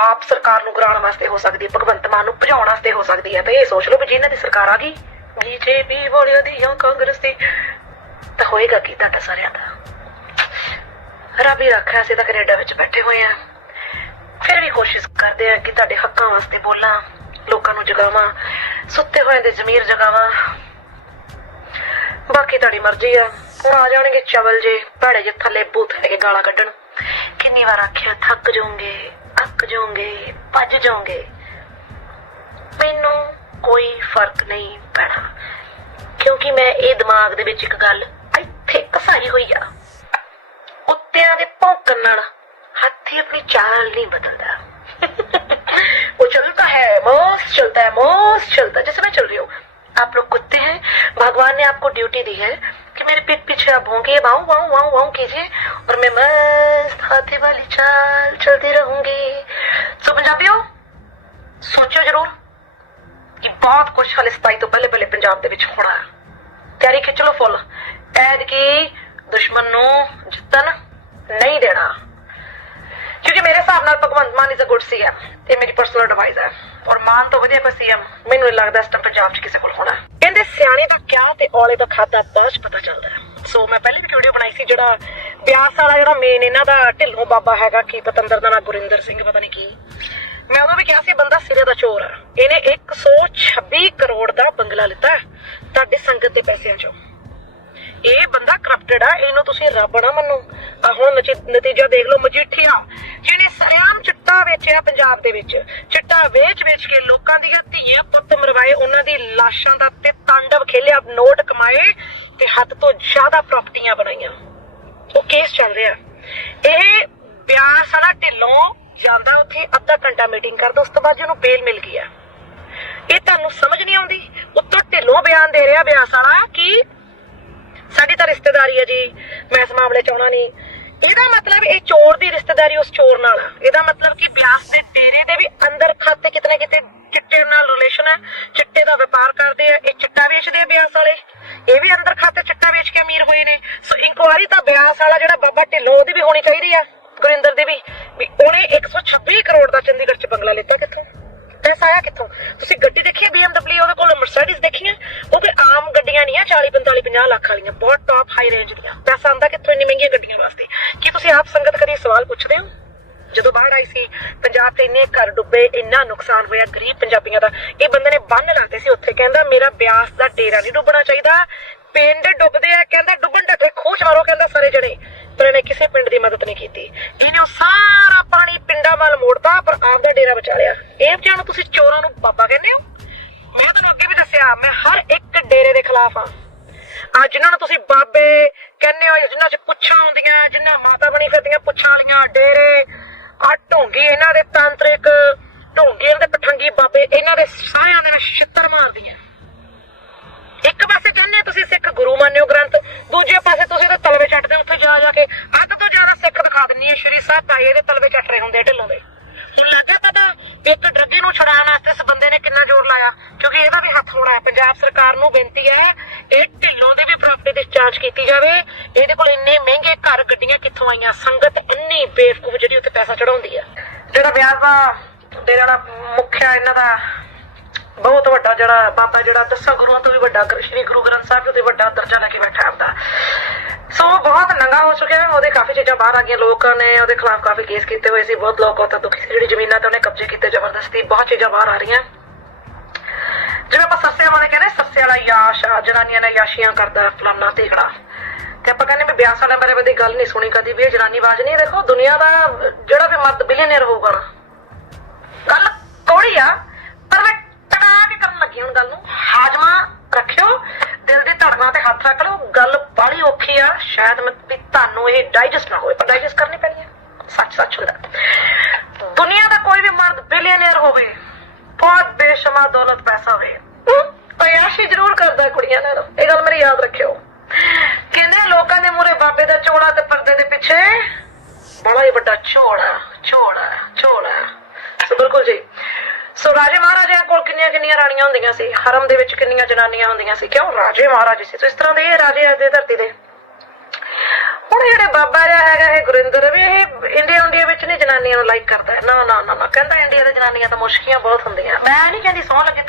ਆਪ ਸਰਕਾਰ ਨੂੰ ਗਰਾਉਣ ਵਾਸਤੇ ਹੋ ਸਕਦੀ ਹੈ, ਭਗਵੰਤ ਮਾਨ ਨੂੰ ਭਜਾਉਣ ਵਾਸਤੇ ਹੋ ਸਕਦੀ ਹੈ ਤਾਂ ਇਹ ਸੋਚ ਲਓ ਵੀ ਜਿਨ੍ਹਾਂ ਦੀ ਸਰਕਾਰ ਆ ਗਈ ਬੀਜੇਪੀ ਵਾਲਿਆਂ ਦੀ ਜਾਂ ਕਾਂਗਰਸ ਦੀ, ਤਾਂ ਹੋਏਗਾ ਕੀ ਤੁਹਾਡਾ ਸਾਰਿਆਂ ਦਾ? ਰੱਬ ਰੱਖਿਆ ਸੀ ਤਾਂ ਕੈਨੇਡਾ ਵਿੱਚ ਬੈਠੇ ਹੋਏ ਆ ਫਿਰ ਵੀ ਕੋਸ਼ਿਸ਼ ਕਰਦੇ ਆ ਕਿ ਤੁਹਾਡੇ ਹੱਕਾਂ ਵਾਸਤੇ ਬੋਲਾਂ, ਲੋਕਾਂ ਨੂੰ ਜਗਾਵਾਂ, ਸੁੱਤੇ ਹੋਏ ਦੇ ਜ਼ਮੀਰ ਜਗਾਵਾਂ। ਬਾਕੀ ਤੁਹਾਡੀ ਮਰਜ਼ੀ ਆ ਹੁਣ ਆ ਜਾਣਗੇ ਚਵਲ ਜੇ ਭੜੇ ਜੇ ਥੱਲੇ ਬੂਥ ਲੈ ਕੇ ਗਾਲਾਂ ਕੱਢਣ ਕਿੰਨੀ ਵਾਰ ਆਖਿਆ ਥੱਕ ਜਾਓਗੇ ਅੱਕ ਜਾਓਗੇ ਭੱਜ ਜਾਓਗੇ ਮੈਨੂੰ ਕੋਈ ਫਰਕ ਨਹੀਂ ਪੈਣਾ ਕਿਉਂਕਿ ਮੈਂ ਇਹ ਦਿਮਾਗ ਦੇ ਵਿੱਚ ਇੱਕ ਗੱਲ ਇੱਥੇ ਕਸਾਈ ਹੋਈ ਆ ਕੁੱਤਿਆਂ ਦੇ ਭੌਂਕਣ ਨਾਲ ਹਾਥੀ ਆਪਣੀ ਚਾਲ ਨਹੀਂ ਬਦਲਦਾ वो चलता है मस्त चलता है मस्त चलता है जैसे मैं चल रही हूँ आप लोग कुत्ते हैं भगवान ने आपको ड्यूटी दी है कि मेरे पीठ पीछे आप भोंगे वाऊ वाऊ वाऊ वाऊ कीजिए और मैं मस्त हाथी वाली चाल चलती रहूंगी सो पंजाबियों सोचो जरूर ਕਿ ਬਹੁਤ ਕੁਝ ਹਲੇ 27 ਤੋਂ ਪਹਿਲੇ ਪਹਿਲੇ ਪੰਜਾਬ ਦੇ ਵਿੱਚ ਹੋਣਾ ਹੈ ਤਿਆਰੀ ਖਿੱਚ ਲਓ ਫੁੱਲ ਐਡ ਕੀ ਦੁਸ਼ਮਣ ਨੂੰ ਜਿੱਤਣ ਨਹੀਂ ਦੇਣਾ ਕਿਉਂਕਿ ਮੇਰੇ ਹਿਸਾਬ ਨਾਲ Bhagwant Mann is a good CM ਇਹ ਮੇਰੀ ਪਰਸਨਲ ਐਡਵਾਈਸ ਹੈ। ਔਰ ਮਾਨ ਤੋਂ ਵਧੀਆ ਕੋਈ ਸੀਐਮ ਮੈਨੂੰ ਨਹੀਂ ਲੱਗਦਾ ਇਸ ਟਾਈਮ ਪੰਜਾਬ 'ਚ ਕਿਸੇ ਕੋਲ ਹੋਣਾ। ਕਹਿੰਦੇ ਸਿਆਣੇ ਦਾ ਕਿਆ ਤੇ ਔਲੇ ਦਾ ਖਾਦਾ ਬਾਅਦ ਪਤਾ ਚੱਲਦਾ ਸੋ ਮੈਂ ਪਹਿਲੇ ਵੀ ਵੀਡੀਓ ਬਣਾਈ ਸੀ ਜਿਹੜਾ ਬਿਆਸ ਵਾਲਾ ਜਿਹੜਾ ਮੇਨ ਇਹਨਾਂ ਦਾ ਢਿੱਲੋਂ ਬਾਬਾ ਹੈਗਾ ਕੀ ਪਤੰਦਰ ਦਾ ਨਾਂ ਗੁਰਿੰਦਰ ਸਿੰਘ, ਪਤਾ ਨਹੀਂ ਕੀ। ਮੈਂ ਉਦੋਂ ਵੀ ਕਿਹਾ ਸੀ, ਬੰਦਾ ਸਿਰੇ ਦਾ ਚੋਰ ਹੈ। ਇਹਨੇ 126 ਕਰੋੜ ਦਾ ਬੰਗਲਾ ਲਿੱਤਾ ਹੈ। ਤੁਹਾਡੇ ਸੰਗਤ ਦੇ ਪੈਸਿਆਂ ਚੋਂ। ਇਹ ਬੰਦਾ ਕਰਪਟਡ ਆ, ਇਹਨੂੰ ਤੁਸੀਂ ਰੱਬ ਨਾ ਮੰਨੋ। ਹੁਣ ਨਤੀਜਾ ਦੇਖ ਲਓ ਮਜੀਠੀਆ, ਜਿਹਨੇ ਸਰਿਆਮ ਚਿੱਟਾ ਵੇਚਿਆ ਪੰਜਾਬ ਦੇ ਵਿੱਚ। ਚਿੱਟਾ ਵੇਚ ਵੇਚ ਕੇ ਲੋਕਾਂ ਦੀਆਂ ਧੀਆਂ ਪੁੱਤ ਮਰਵਾਏ, ਉਹਨਾਂ ਦੀ ਲਾਸ਼ਾਂ ਦਾ ਤੇ ਤਾਂਡਵ ਖੇਲਿਆ, ਨੋਟ ਕਮਾਏ ਤੇ ਹੱਦ ਤੋਂ ਜ਼ਿਆਦਾ ਪ੍ਰਾਪਰਟੀਆਂ ਬਣਾਈਆਂ। ਉਹ ਕੇਸ ਚੱਲ ਰਿਹਾ। ਇਹ ਬਿਆਸ ਵਾਲਾ ਢਿੱਲੋਂ ਜਾਂਦਾ ਉੱਥੇ ਅੱਧਾ ਘੰਟਾ ਮੀਟਿੰਗ ਕਰਦਾ, ਉਸ ਤੋਂ ਬਾਅਦ ਜਿਹਨੂੰ ਬੇਲ ਮਿਲ ਗਈ ਆ। ਇਹ ਤੁਹਾਨੂੰ ਸਮਝ ਨਹੀਂ ਆਉਂਦੀ। ਉੱਤੋਂ ਢਿੱਲੋਂ ਬਿਆਨ ਦੇ ਰਿਹਾ ਬਿਆਸ ਵਾਲਾ ਕਿ ਸਾਡੀ ਤਾਂ ਰਿਸ਼ਤੇਦਾਰੀ ਹੈ ਜੀ, ਮੈਂ ਇਸ ਮਾਮਲੇ ਚ ਆਉਣਾ ਨਹੀਂ। ਇਹਦਾ ਮਤਲਬ ਇਹ ਚੋਰ ਦੀ ਰਿਸ਼ਤੇਦਾਰੀ ਉਸ ਚੋਰ ਨਾਲ। ਇਹਦਾ ਮਤਲਬ ਕਿ ਬਿਆਸ ਦੇ ਡੇਰੇ ਦੇ ਵੀ ਅੰਦਰ ਖਾਤੇ ਕਿਤਨੇ ਕਿਤੇ ਚਿੱਟੇ ਨਾਲ ਰਿਲੇਸ਼ਨ ਹੈ, ਚਿੱਟੇ ਦਾ ਵਪਾਰ ਕਰਦੇ ਆ, ਇਹ ਚਿੱਟਾ ਵੇਚਦੇ ਆ ਬਿਆਸ ਵਾਲੇ। ਇਹ ਵੀ ਅੰਦਰ ਖਾਤੇ ਚਿੱਟਾ ਵੇਚ ਕੇ ਅਮੀਰ ਹੋਏ ਨੇ। ਸੋ ਇਨਕੁਆਰੀ ਤਾਂ ਬਿਆਸ ਵਾਲਾ ਜਿਹੜਾ ਬਾਬਾ ਢਿੱਲੋਂ ਉਹਦੀ ਵੀ ਹੋਣੀ ਚਾਹੀਦੀ ਆ, ਗੁਰਿੰਦਰ ਦੀ ਵੀ ਵੀ ਉਹਨੇ 126 ਕਰੋੜ ਦਾ ਚੰਡੀਗੜ੍ਹ ਚ ਬੰਗਲਾ ਲਿੱਤਾ ਕਿੱਥੋਂ? ਪੈਸਾ ਆਇਆ ਕਿੱਥੋਂ? ਤੁਸੀਂ ਗੱਡੀ ਦੇਖੀ ਹੈ BMW ਉਹਦੇ ਕੋਲ ਮਰਸੀਡੀਜ਼ ਦੇਖੀ ਹੈ? ਉਹ ਕੋਈ ਆਮ ਗੱਡੀਆਂ ਨਹੀਂ ਆ 40 45 50 ਲੱਖ ਵਾਲੀਆਂ, ਬਹੁਤ ਟੌਪ ਹਾਈ ਰੇਂਜ ਦੀਆਂ। ਪੈਸਾ ਆਂਦਾ ਕਿੱਥੋਂ ਇੰਨੀ ਮਹਿੰਗੀਆਂ ਗੱਡੀਆਂ ਵਾਸਤੇ? ਕੀ ਤੁਸੀਂ ਆਪ ਸੰਗਤ ਕਦੀ ਸਵਾਲ ਪੁੱਛਦੇ ਹੋ? ਜਦੋਂ ਬਾੜ ਆਈ ਸੀ, ਪੰਜਾਬ 'ਚ ਇੰਨੇ ਘਰ ਡੁੱਬੇ, ਇੰਨਾ ਨੁਕਸਾਨ ਹੋਇਆ, ਗਰੀਬ ਪੰਜਾਬੀਆਂ ਦਾ, ਇਹ ਬੰਦੇ ਨੇ ਬੰਨ ਲਾਤੇ ਸੀ ਉੱਥੇ। ਕਹਿੰਦਾ, ਮੇਰਾ ਬਿਆਸ ਦਾ ਡੇਰਾ ਨਹੀਂ ਡੁੱਬਣਾ ਚਾਹੀਦਾ। ਪਿੰਡ ਡੁੱਬਦੇ ਆ, ਕਹਿੰਦਾ, ਡੁੱਬਣ ਢੱਠੇ ਖੋਚ ਮਾਰੋ, ਕਹਿੰਦਾ, ਸਾਰੇ ਜਣੇ। ਪਰ ਇਹਨੇ ਕਿਸੇ ਪਿੰਡ ਦੀ ਮਦਦ ਨਹੀਂ ਕੀਤੀ। ਇਹਨੇ ਉਹ ਸਾਰਾ ਪਾਣੀ ਪਿੰਡਾਂ ਵੱਲ ਮੋੜਤਾ, ਪਰ ਆਪਦਾ ਡੇਰਾ ਬਚਾ ਲਿਆ। ਇਹ ਵਿਚਾਰ ਨੂੰ ਤੁਸੀਂ ਚੋਰਾਂ ਨੂੰ ਬਾਬਾ ਕਹਿੰਦੇ ਹੋ? ਮੈਂ ਤੁਹਾਨੂੰ ਅੱਗੇ ਵੀ ਦੱਸਿਆ, ਮੈਂ ਹਰ ਇੱਕ ਡੇਰੇ ਦੇ ਖਿਲਾਫ ਆ ਆ ਜਿਨ੍ਹਾਂ ਨੂੰ ਤੁਸੀਂ ਬਾਬੇ ਕਹਿੰਦੇ ਹੋ, ਜਿਨ੍ਹਾਂ 'ਚ ਪੁੱਛਾਂ ਹੁੰਦੀਆਂ ਜਿਨ੍ਹਾਂ ਮਾਤਾ ਬਣੀ ਫਿਰਦੀਆਂ ਪੁੱਛਾਂ ਵਾਲੀਆਂ ਡੇਰੇ ਆ ਢੋਂਗੀ, ਇਹਨਾਂ ਦੇ ਤਾਂਤਰਿਕ ਢੋਂਗੀ, ਇਹਨਾਂ ਦੇ ਪਠੰਗੀ ਬਾਬੇ, ਇਹਨਾਂ ਦੇ ਸਾਰਿਆਂ ਦੇ ਮੈਂ ਛਿੱਤਰ ਮਾਰਦੀਆਂ। ਇੱਕ ਪਾਸੇ ਕਹਿੰਦੇ ਤੁਸੀਂ ਸਿੱਖ ਗੁਰੂ ਮੰਨਿਓ ਗ੍ਰੰਥ, ਦੂਜੇ ਪਾਸੇ ਤੁਸੀਂ ਤਾਂ ਤਲਵੇ ਚੱਟਦੇ ਉੱਥੇ ਜਾ ਜਾ ਕੇ। ਅੱਧ ਤੋਂ ਜ਼ਿਆਦਾ ਸਿੱਖ ਦਿਖਾ ਦਿੰਨੀ ਹੈ ਸ਼੍ਰੀ ਸਾਹਿਬ ਭਾਈ ਇਹਦੇ ਤਲਵੇ ਚੱਟ ਰਹੇ ਹੁੰਦੇ ਢਿੱਲੋਂ ਦੇ। ਹੁਣ ਲੱਗਾ ਪਤਾ ਇੱਕ ਡਰੱਗੇ ਨੂੰ ਛੁਡਾਉਣ ਵਾਸਤੇ ਇਸ ਬੰਦੇ ਨੇ ਕਿੰਨਾ ਜ਼ੋਰ ਲਾਇਆ, ਕਿਉਂਕਿ ਇਹਦਾ ਵੀ ਹੱਥ ਹੋਣਾ ਹੈ। ਪੰਜਾਬ ਸਰਕਾਰ ਨੂੰ ਬੇਨਤੀ ਹੈ, ਇਹ ਢਿੱਲੋਂ ਦੀ ਵੀ ਪ੍ਰਾਪਰਟੀ ਦੀ ਜਾਂਚ ਕੀਤੀ ਜਾਵੇ। ਇਹਦੇ ਕੋਲ ਇੰਨੇ ਮਹਿੰਗੇ ਘਰ ਗੱਡੀਆਂ ਕਿੱਥੋਂ ਆਈਆਂ? ਸੰਗਤ ਇੰਨੀ ਬੇਵਕੂਫ ਜਿਹੜੀ ਉੱਥੇ ਪੈਸਾ ਚੜਾਉਂਦੀ ਹੈ ਜਿਹੜਾ ਵਿਆਹ ਦਾ ਡੇਰਾ ਦਾ ਮੁਖਿਆ ਇਹਨਾਂ ਦਾ ਬਹੁਤ ਵੱਡਾ ਜਿਹੜਾ ਬਾਬਾ ਜਿਹੜਾ ਦਸਾਂ ਗੁਰੂਆਂ ਤੋਂ ਵੀ ਵੱਡਾ ਗੁਰੂ- ਸ਼੍ਰੀ ਗੁਰੂ ਗ੍ਰੰਥ ਸਾਹਿਬ ਜੀ ਤੋਂ ਵੱਡਾ ਦਰਜਾ ਲੈ ਕੇ ਬੈਠਾ ਆਪਦਾ ਸੋ ਬਹੁਤ ਨੰਗਾ ਹੋ ਚੁੱਕਿਆ ਹੈ, ਉਹਦੇ ਕਾਫੀ ਚੀਜ਼ਾਂ ਬਾਹਰ ਆ ਗਈਆਂ ਲੋਕਾਂ ਨੇ, ਉਹਦੇ ਖਿਲਾਫ ਕਾਫੀ ਕੇਸ ਕੀਤੇ ਹੋਏ ਸੀ, ਬਹੁਤ ਲੋਕ ਉੱਥੇ ਦੁਖੀ ਸੀ, ਜਿਹੜੀ ਜ਼ਮੀਨਾਂ ਤੇ ਉਹਨੇ ਕਬਜ਼ੇ ਕੀਤੇ, ਜ਼ਬਰਦਸਤੀ ਬਹੁਤ ਚੀਜ਼ਾਂ ਬਾਹਰ ਆ ਰਹੀਆਂ। ਜਿਵੇਂ ਆਪਾਂ ਸੱਸੇ ਵਾਲੇ ਕਹਿੰਦੇ ਸੱਸੇ ਵਾਲਾ ਯਾਸ਼ ਜਨਾਨੀਆਂ ਨੇ ਯਾਸ਼ੀਆਂ ਕਰਦਾ ਫਲਾਨਾ ਤੀਕੜਾ ਤੇ ਆਪਾਂ ਕਹਿੰਦੇ ਵੀ ਬਿਆਸ ਵਾਲਿਆਂ ਬਾਰੇ ਕਦੀ ਗੱਲ ਨਹੀਂ ਸੁਣੀ, ਕਦੀ ਵੀ ਇਹ ਜਨਾਨੀ ਬਾਜ ਨਹੀਂ, ਦੇਖੋ ਦੁਨੀਆ ਦਾ ਜਿਹੜਾ ਵੀ ਮਰਦ ਬਿਲੀਅਨਰ ਹੋਊਗਾ ਨਾ, ਗੱਲ ਕੌੜੀ ਆ, ਪਰ ਮੈਂ ਟਕਾ ਕੇ ਕਰਨ ਲੱਗੀ ਹੁਣ ਗੱਲ ਨੂੰ। ਹਾਜਮਾ ਰੱਖਿਓ, ਦਿਲ ਦੀ ਧੜਕਣਾ ਤੇ ਹੱਥ ਰੱਖ ਲਓ। ਗੱਲ ਬਾਹਲੀ ਔਖੀ ਆ। ਸ਼ਾਇਦ ਵੀ ਤੁਹਾਨੂੰ ਇਹ ਡਾਈਜੈਸਟ ਨਾ ਹੋਵੇ, ਪਰ ਡਾਈਜੈਸਟ ਕਰਨੀ ਪੈਣੀ ਆ। ਸੱਚ ਸੱਚ ਹੁੰਦਾ। ਦੁਨੀਆ ਦਾ ਕੋਈ ਵੀ ਮਰਦ ਬਿਲੀਅਨਰ ਹੋਵੇ, ਬਹੁਤ ਬੇਸ਼ੁਮਾਰ ਦੌਲਤ ਪੈਸਾ ਹੋਵੇ ਅਯਾਸ਼ੀ ਜ਼ਰੂਰ ਕਰਦਾ ਕੁੜੀਆਂ ਨਾਲ। ਇਹ ਗੱਲ ਮੇਰੀ ਯਾਦ ਰੱਖਿਓ। ਕਹਿੰਦੇ ਲੋਕਾਂ ਦੇ ਮੂਰੇ ਬਾਬੇ ਦਾ ਚੋਲਾ ਤੇ ਪਰਦੇ ਦੇ ਪਿੱਛੇ ਬੜਾ ਹੀ ਵੱਡਾ ਝੋਲਾ ਝੋਲਾ ਝੋਲਾ ਸੋ ਬਿਲਕੁਲ ਜੀ। ਸੋ ਰਾਜੇ ਮਹਾਰਾਜਿਆਂ ਕੋਲ ਕਿੰਨੀਆਂ ਕਿੰਨੀਆਂ ਰਾਣੀਆਂ ਹੁੰਦੀਆਂ ਸੀ? ਹਰਮ ਦੇ ਵਿੱਚ ਕਿੰਨੀਆਂ ਜਨਾਨੀਆਂ ਹੁੰਦੀਆਂ ਸੀ? ਕਿਉਂ? ਰਾਜੇ ਮਹਾਰਾਜੇ ਸੀ। ਸੋ ਇਸ ਤਰ੍ਹਾਂ ਦੇ ਰਾਜੇ ਅੱਜ ਦੇ ਧਰਤੀ ਦੇ। ਹੁਣ ਜਿਹੜੇ ਬਾਬਾ ਜਿਹਾ ਹੈਗਾ ਇਹ ਗੁਰਿੰਦਰ, ਵੀ ਇਹ ਇੰਡੀਆ ਇੰਡੀਆ ਵਿੱਚ ਨਹੀਂ ਜਨਾਨੀਆਂ ਨੂੰ ਲਾਈਕ ਕਰਦਾ। ਨਾ ਨਾ ਨਾ ਕਹਿੰਦਾ ਇੰਡੀਆ ਦੇ ਜਨਾਨੀਆਂ ਤਾਂ ਮੁਸ਼ਕੀਆਂ ਬਹੁਤ ਹੁੰਦੀਆਂ। ਮੈਂ ਨਹੀਂ ਕਹਿੰਦੀ ਸੌ ਲੱਗੇ।